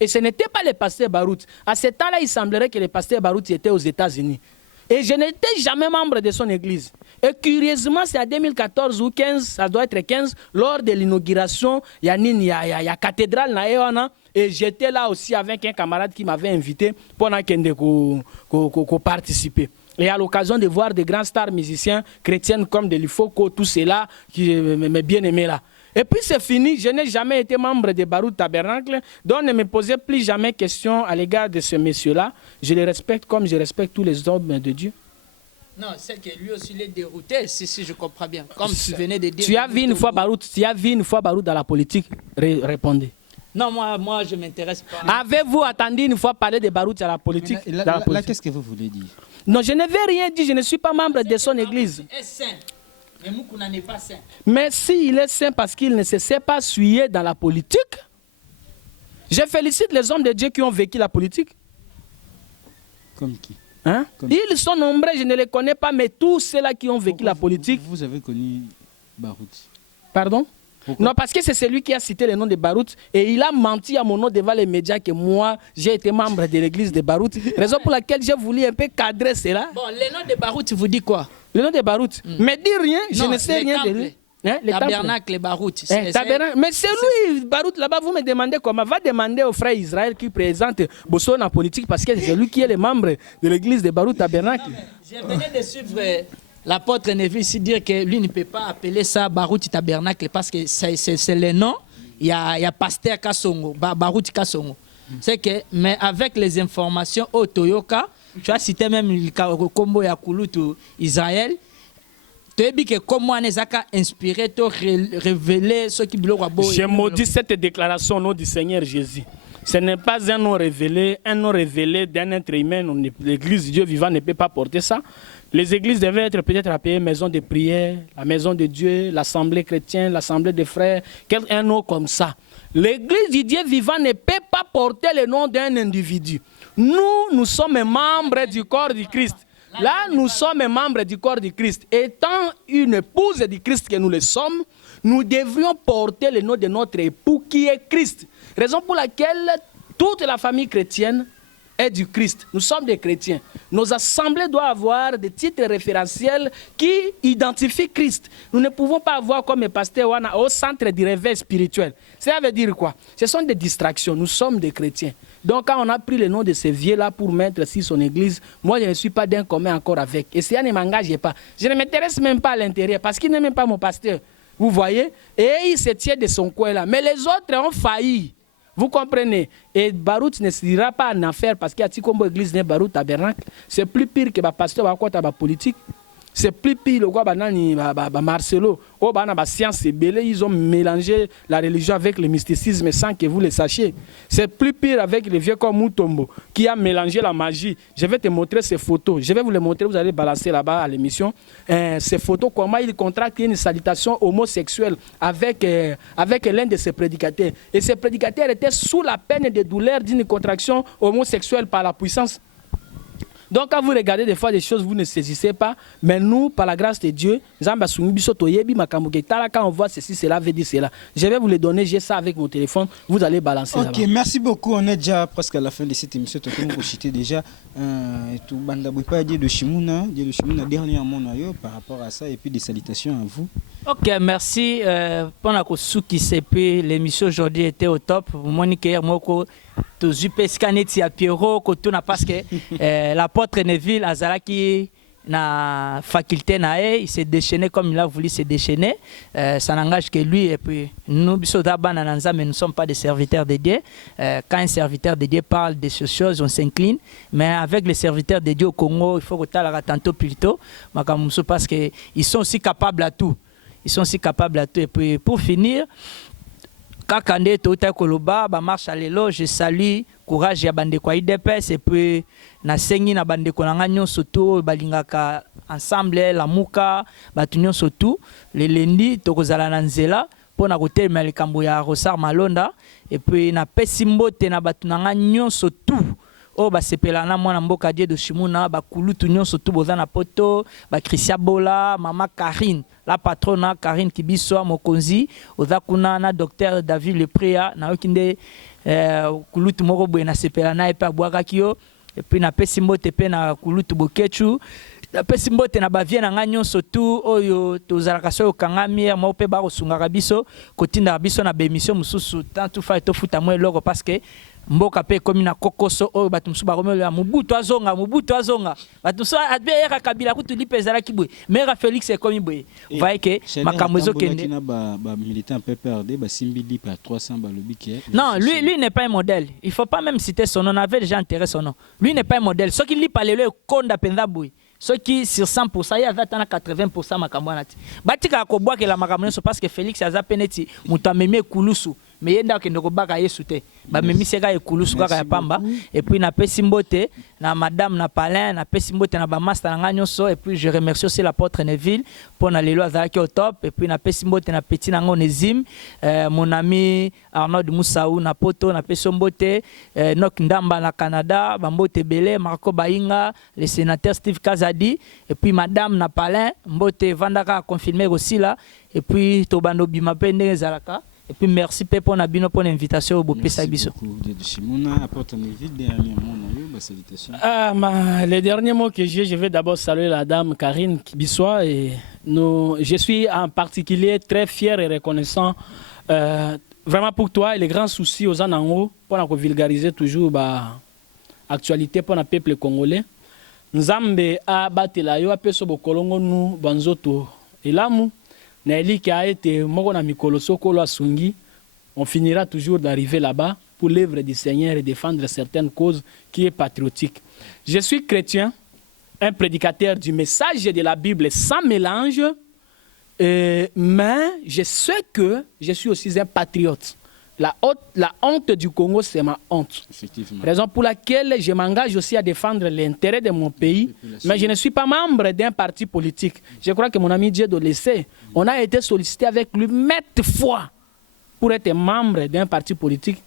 et ce n'était pas le pasteur Barout. À ce temps-là, il semblerait que le pasteur Barout était aux États-Unis. Et je n'étais jamais membre de son église. Et curieusement, c'est en 2014 ou 15, ça doit être 15, lors de l'inauguration, il y a cathédrale na et j'étais là aussi avec un camarade qui m'avait invité pour participer. Et à l'occasion de voir des grands stars musiciens chrétiens comme Delifoko, tout cela qui m'est bien aimé là. Et puis c'est fini, je n'ai jamais été membre de Barout Tabernacle, donc ne me posez plus jamais question à l'égard de ce monsieur-là. Je le respecte comme je respecte tous les hommes de Dieu. Non, c'est que lui aussi il est dérouté, si je comprends bien. Comme tu venais de dire. Tu as vu une fois Barout dans la politique? Répondez. Non, moi je ne m'intéresse pas. Avez-vous attendu une fois parler de Barout à la politique? Là, qu'est-ce que vous voulez dire? Non, je ne vais rien dire, je ne suis pas membre de son église. Est saint. Mais Moukouna n'est pas saint. Mais s'il est saint parce qu'il ne se sait pas suyer dans la politique, je félicite les hommes de Dieu qui ont vécu la politique. Comme qui? Hein? Ils sont nombreux, je ne les connais pas, mais tous ceux-là qui ont vécu la politique. Vous avez connu Barout? Pardon? Pourquoi? Non, parce que c'est celui qui a cité le nom de Barout et il a menti à mon nom devant les médias que moi, j'ai été membre de l'église de Barout. Raison pour laquelle j'ai voulu un peu cadrer cela. Bon, le nom de Barout vous dit quoi? Le nom de Barout. Mais dis rien, je ne sais rien de lui. Le tabernacle Barout. Mais c'est lui, Barout, là-bas, vous me demandez comment. Va demander au frère Israël qui présente Bosso en politique parce que c'est lui qui est le membre de l'église de Barout Tabernacle. Je venais de suivre l'apôtre Neville ici dire que lui ne peut pas appeler ça Barout Tabernacle parce que c'est le nom. Il y a pasteur Kassongo, Barout Kassongo. C'est que, mais avec les informations au Toyoka, tu as cité même le combo Yakulutu Israël. Tu as dit que comment on est inspiré, tu révélé ce qui bloque. Je maudis cette déclaration au nom du Seigneur Jésus. Ce n'est pas un nom révélé d'un être humain. L'église Dieu vivant ne peut pas porter ça. Les églises devaient être peut-être appelées maison de prière, la maison de Dieu, l'assemblée chrétienne, l'assemblée des frères, un nom comme ça. L'église du Dieu vivant ne peut pas porter le nom d'un individu. Nous sommes membres du corps du Christ. Là, nous sommes membres du corps du Christ. Étant une épouse du Christ que nous le sommes, nous devrions porter le nom de notre époux qui est Christ. Raison pour laquelle toute la famille chrétienne est du Christ. Nous sommes des chrétiens. Nos assemblées doivent avoir des titres référentiels qui identifient Christ. Nous ne pouvons pas avoir comme pasteur au centre du réveil spirituel. Ça veut dire quoi? Ce sont des distractions. Nous sommes des chrétiens. Donc quand on a pris le nom de ces vieux-là pour mettre sur son église, moi je ne suis pas d'un commun encore avec. Et ça ne m'engage pas. Je ne m'intéresse même pas à l'intérieur parce qu'il n'est même pas mon pasteur. Vous voyez? Et il se tient de son coin là. Mais les autres ont failli. Vous comprenez? Et Barout ne se dira pas en affaire parce qu'il y a Tikombo église de Barout tabernacle. C'est plus pire que le pasteur va politique. C'est plus pire le quoi Marcelo. Oh, science et belé, ils ont mélangé la religion avec le mysticisme sans que vous le sachiez. C'est plus pire avec les vieux comme Mutombo qui a mélangé la magie. Je vais te montrer ces photos. Je vais vous les montrer. Vous allez balancer là-bas à l'émission. Ces photos, comment il contracte une salutation homosexuelle avec l'un de ses prédicateurs. Et ces prédicateurs étaient sous la peine de douleur d'une contraction homosexuelle par la puissance. Donc quand vous regardez des fois des choses, vous ne saisissez pas. Mais nous, par la grâce de Dieu, quand on voit ceci, cela veut dire cela. Je vais vous le donner, j'ai ça avec mon téléphone, vous allez balancer là-bas. Ok, merci beaucoup. On est déjà presque à la fin de cette émission. Déjà, tout de Shimuna dernièrement par rapport à ça et puis des salutations à vous. Ok, merci. Pendant que Souki CP, l'émission aujourd'hui était au top. Monique Moko, tout Zupescaneti à Pierrot, parce que l'apôtre Neville Azalaki na faculté il s'est déchaîné comme il a voulu se déchaîner. Ça n'engage que lui et puis nous mais nous ne sommes pas des serviteurs de Dieu. Quand un serviteur de Dieu parle de ces choses, on s'incline. Mais avec les serviteurs de Dieu au Congo, il faut que tu aies tantôt plus tôt, parce qu'ils sont aussi capables à tout. Ils sont aussi capables à tout. Et puis pour finir, Kakande Tota Koloba, marche à l'élo, je salue courage ya bande kwa IDPS et puis na sengi na bande konanga nyonso to balingaka ensemble la muka batu nyonso to le lundi tokozala na nzela pona kotelema likambo ya Rosar Malonda et puis na pesimbote na batu nanga nyonso to o basepela na mwana mboka die de Shimuna bakulutu nyonso to boza na poto ba Christian Bola mama Karine la patrona Karine Kibiso mokonzi oza kuna na docteur David Leprea na okinde kulutu moko boye na sepela na epa bwaka kio et puis na pesimbote pe na kulutu bokechu na pesimbote na bavie na nga nyonso tu oyo tozalaka so kangami mo pe ba kosungaka biso kotinda biso na bemission mususu tantu fa to futa mo eloko parce que mboka pe komi na kokoso oyo bato musu bakomela mubutu azonga bato so adbeyeka kabila kutu lipezala kibwe mera Félix ekomi boye voyez que makambo ezokende na ba militant PPRD ba simbili par 300 balobi ke non lui n'est pas un modèle, il faut pas même citer son nom, on avait déjà enterré son nom. Lui n'est pas un modèle, ce qui lit par le konda penza boye ceux qui sur 100% il y avait 80% makambo nati batika ko boa que la makambo parce que Félix aza peneti mutameme kulusu mais yenda kende ko baka yesu te ba memi seka ekulusu kaka ya pamba et puis na pesimbote na madame na palin na pesimbote na ba master na nyonso et puis je remercie aussi l'apôtre Neville pour na lelo azalaki au top et puis na pesimbote na petit nango Nezim mon ami Arnaud Moussaou na poto na pesombote Nok Ndamba na Canada bambote belé Marco Bainga le sénateur Steve Kazadi et puis madame na palin mbote vandaka confirmer aussi là et puis tobando bima pende zalaka. Et puis merci pour l'invitation au Bopesa Biso. Les derniers mots que j'ai, je vais d'abord saluer la dame Karine Kibisoa et je suis en particulier très fier et reconnaissant vraiment pour toi et les grands soucis aux Anango pour vulgariser toujours l'actualité pour le peuple congolais. Nzambe a batela yo apeso bokolongo nu banzoto elamu. Qui a été on finira toujours d'arriver là-bas pour l'œuvre du Seigneur et défendre certaines causes qui est patriotique. Je suis chrétien, un prédicateur du message de la Bible sans mélange, mais je sais que je suis aussi un patriote. La honte du Congo, c'est ma honte. Raison pour laquelle je m'engage aussi à défendre l'intérêt de mon pays, mais je ne suis pas membre d'un parti politique. Je crois que mon ami Dieu le sait. On a été sollicité avec lui maintes fois pour être membre d'un parti politique.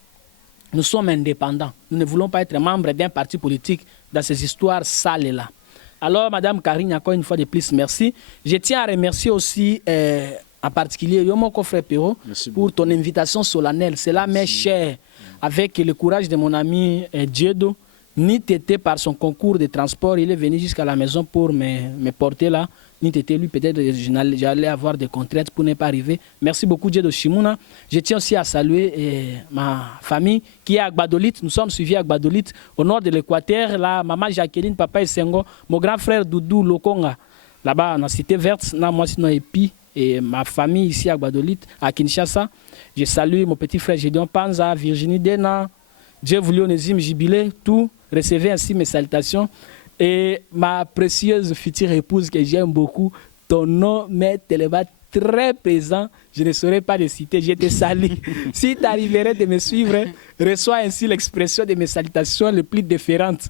Nous sommes indépendants. Nous ne voulons pas être membre d'un parti politique dans ces histoires sales-là. Alors, Madame Karine, encore une fois de plus, merci. Je tiens à remercier aussi, en particulier, mon frère Perrault, pour ton invitation solennelle. Cela m'est cher. Avec le courage de mon ami Diedo, ni t'étais par son concours de transport, il est venu jusqu'à la maison pour me porter là. Ni t'étais lui, peut-être j'allais avoir des contraintes pour ne pas arriver. Merci beaucoup, Diedo Shimuna. Je tiens aussi à saluer ma famille qui est à Gbadolite. Nous sommes suivis à Gbadolite, au nord de l'Équateur. Là, maman Jacqueline, papa Essengo, mon grand frère Doudou Lokonga. Là-bas, dans la cité verte, là, moi, sinon, Epi, et ma famille ici à Gbadolite, à Kinshasa. Je salue mon petit frère Gédéon Panza, Virginie Dena, Dieu voulu Onésime Jubilé, tout. Recevez ainsi mes salutations. Et ma précieuse future épouse que j'aime beaucoup, ton nom m'est tellement très présent, je ne saurais pas le citer, je te salue. Si tu arriverais de me suivre, reçois ainsi l'expression de mes salutations les plus différentes.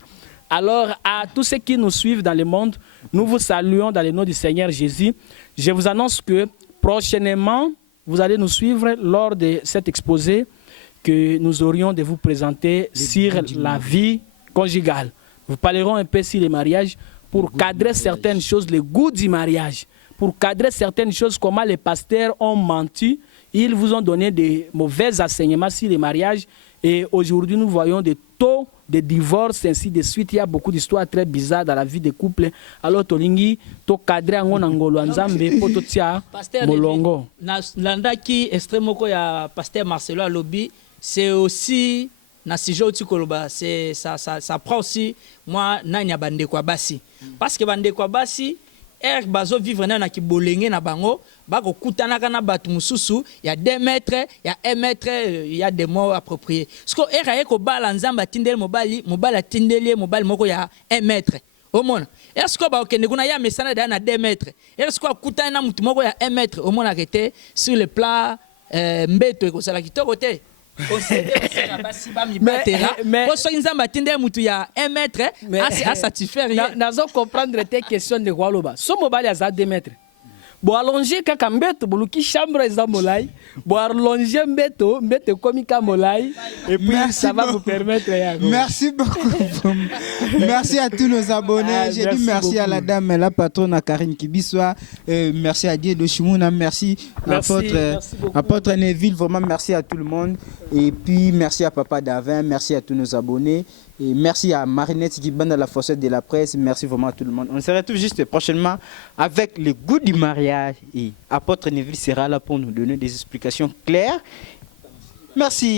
Alors, à tous ceux qui nous suivent dans le monde, nous vous saluons dans le nom du Seigneur Jésus. Je vous annonce que prochainement, vous allez nous suivre lors de cet exposé que nous aurions de vous présenter sur la vie conjugale. Nous parlerons un peu sur les mariages pour cadrer certaines choses, le goût du mariage, pour cadrer certaines choses, comment les pasteurs ont menti. Ils vous ont donné des mauvais enseignements sur les mariages et aujourd'hui nous voyons des taux de divorce, ainsi de suite. Il y a beaucoup d'histoires très bizarres dans la vie des couples. Alors, Tolingi, to cadre en angolo anzambe, pototia, molongo. Landa qui extrêmement ya pasteur Marcelo Alobi, c'est aussi na sujet au koloba, c'est ça prend aussi moi nanya bande kwa basi. Parce que bande kwa basi bazo vivre na ki bolenge na bango bako kutana kana batu mususu ya 2 mètres ya 1 mètre il y a des mots appropriés ce ko ko bala nzamba tindel mobali tindeli mobali moko ya 1 mètre omona est-ce que ba okende kuna ya mesana da na 2 mètres est-ce que kutana na mutu moko ya 1 mètre omona arrêté sur le plat mbeto ko sala kitoko te. Mais à comprendre tes questions de Waloba. So mobile à 2 mètres. Bo allonger kaka mbeto boluki chambre za molai. Bo allonger mbeto comme molai et puis merci ça va vous permettre Merci beaucoup. Merci à tous nos abonnés. J'ai dit merci beaucoup à la dame, la patronne Karine Kibiswa. Merci à Dieu de Shimuna, merci à apôtre Neville, vraiment merci à tout le monde. Et puis merci à Papa Davin, merci à tous nos abonnés. Et merci à Marinette qui bande à la fossette de la presse. Merci vraiment à tout le monde. On se retrouve juste prochainement avec le goût du mariage. Et apôtre Neville sera là pour nous donner des explications claires. Merci.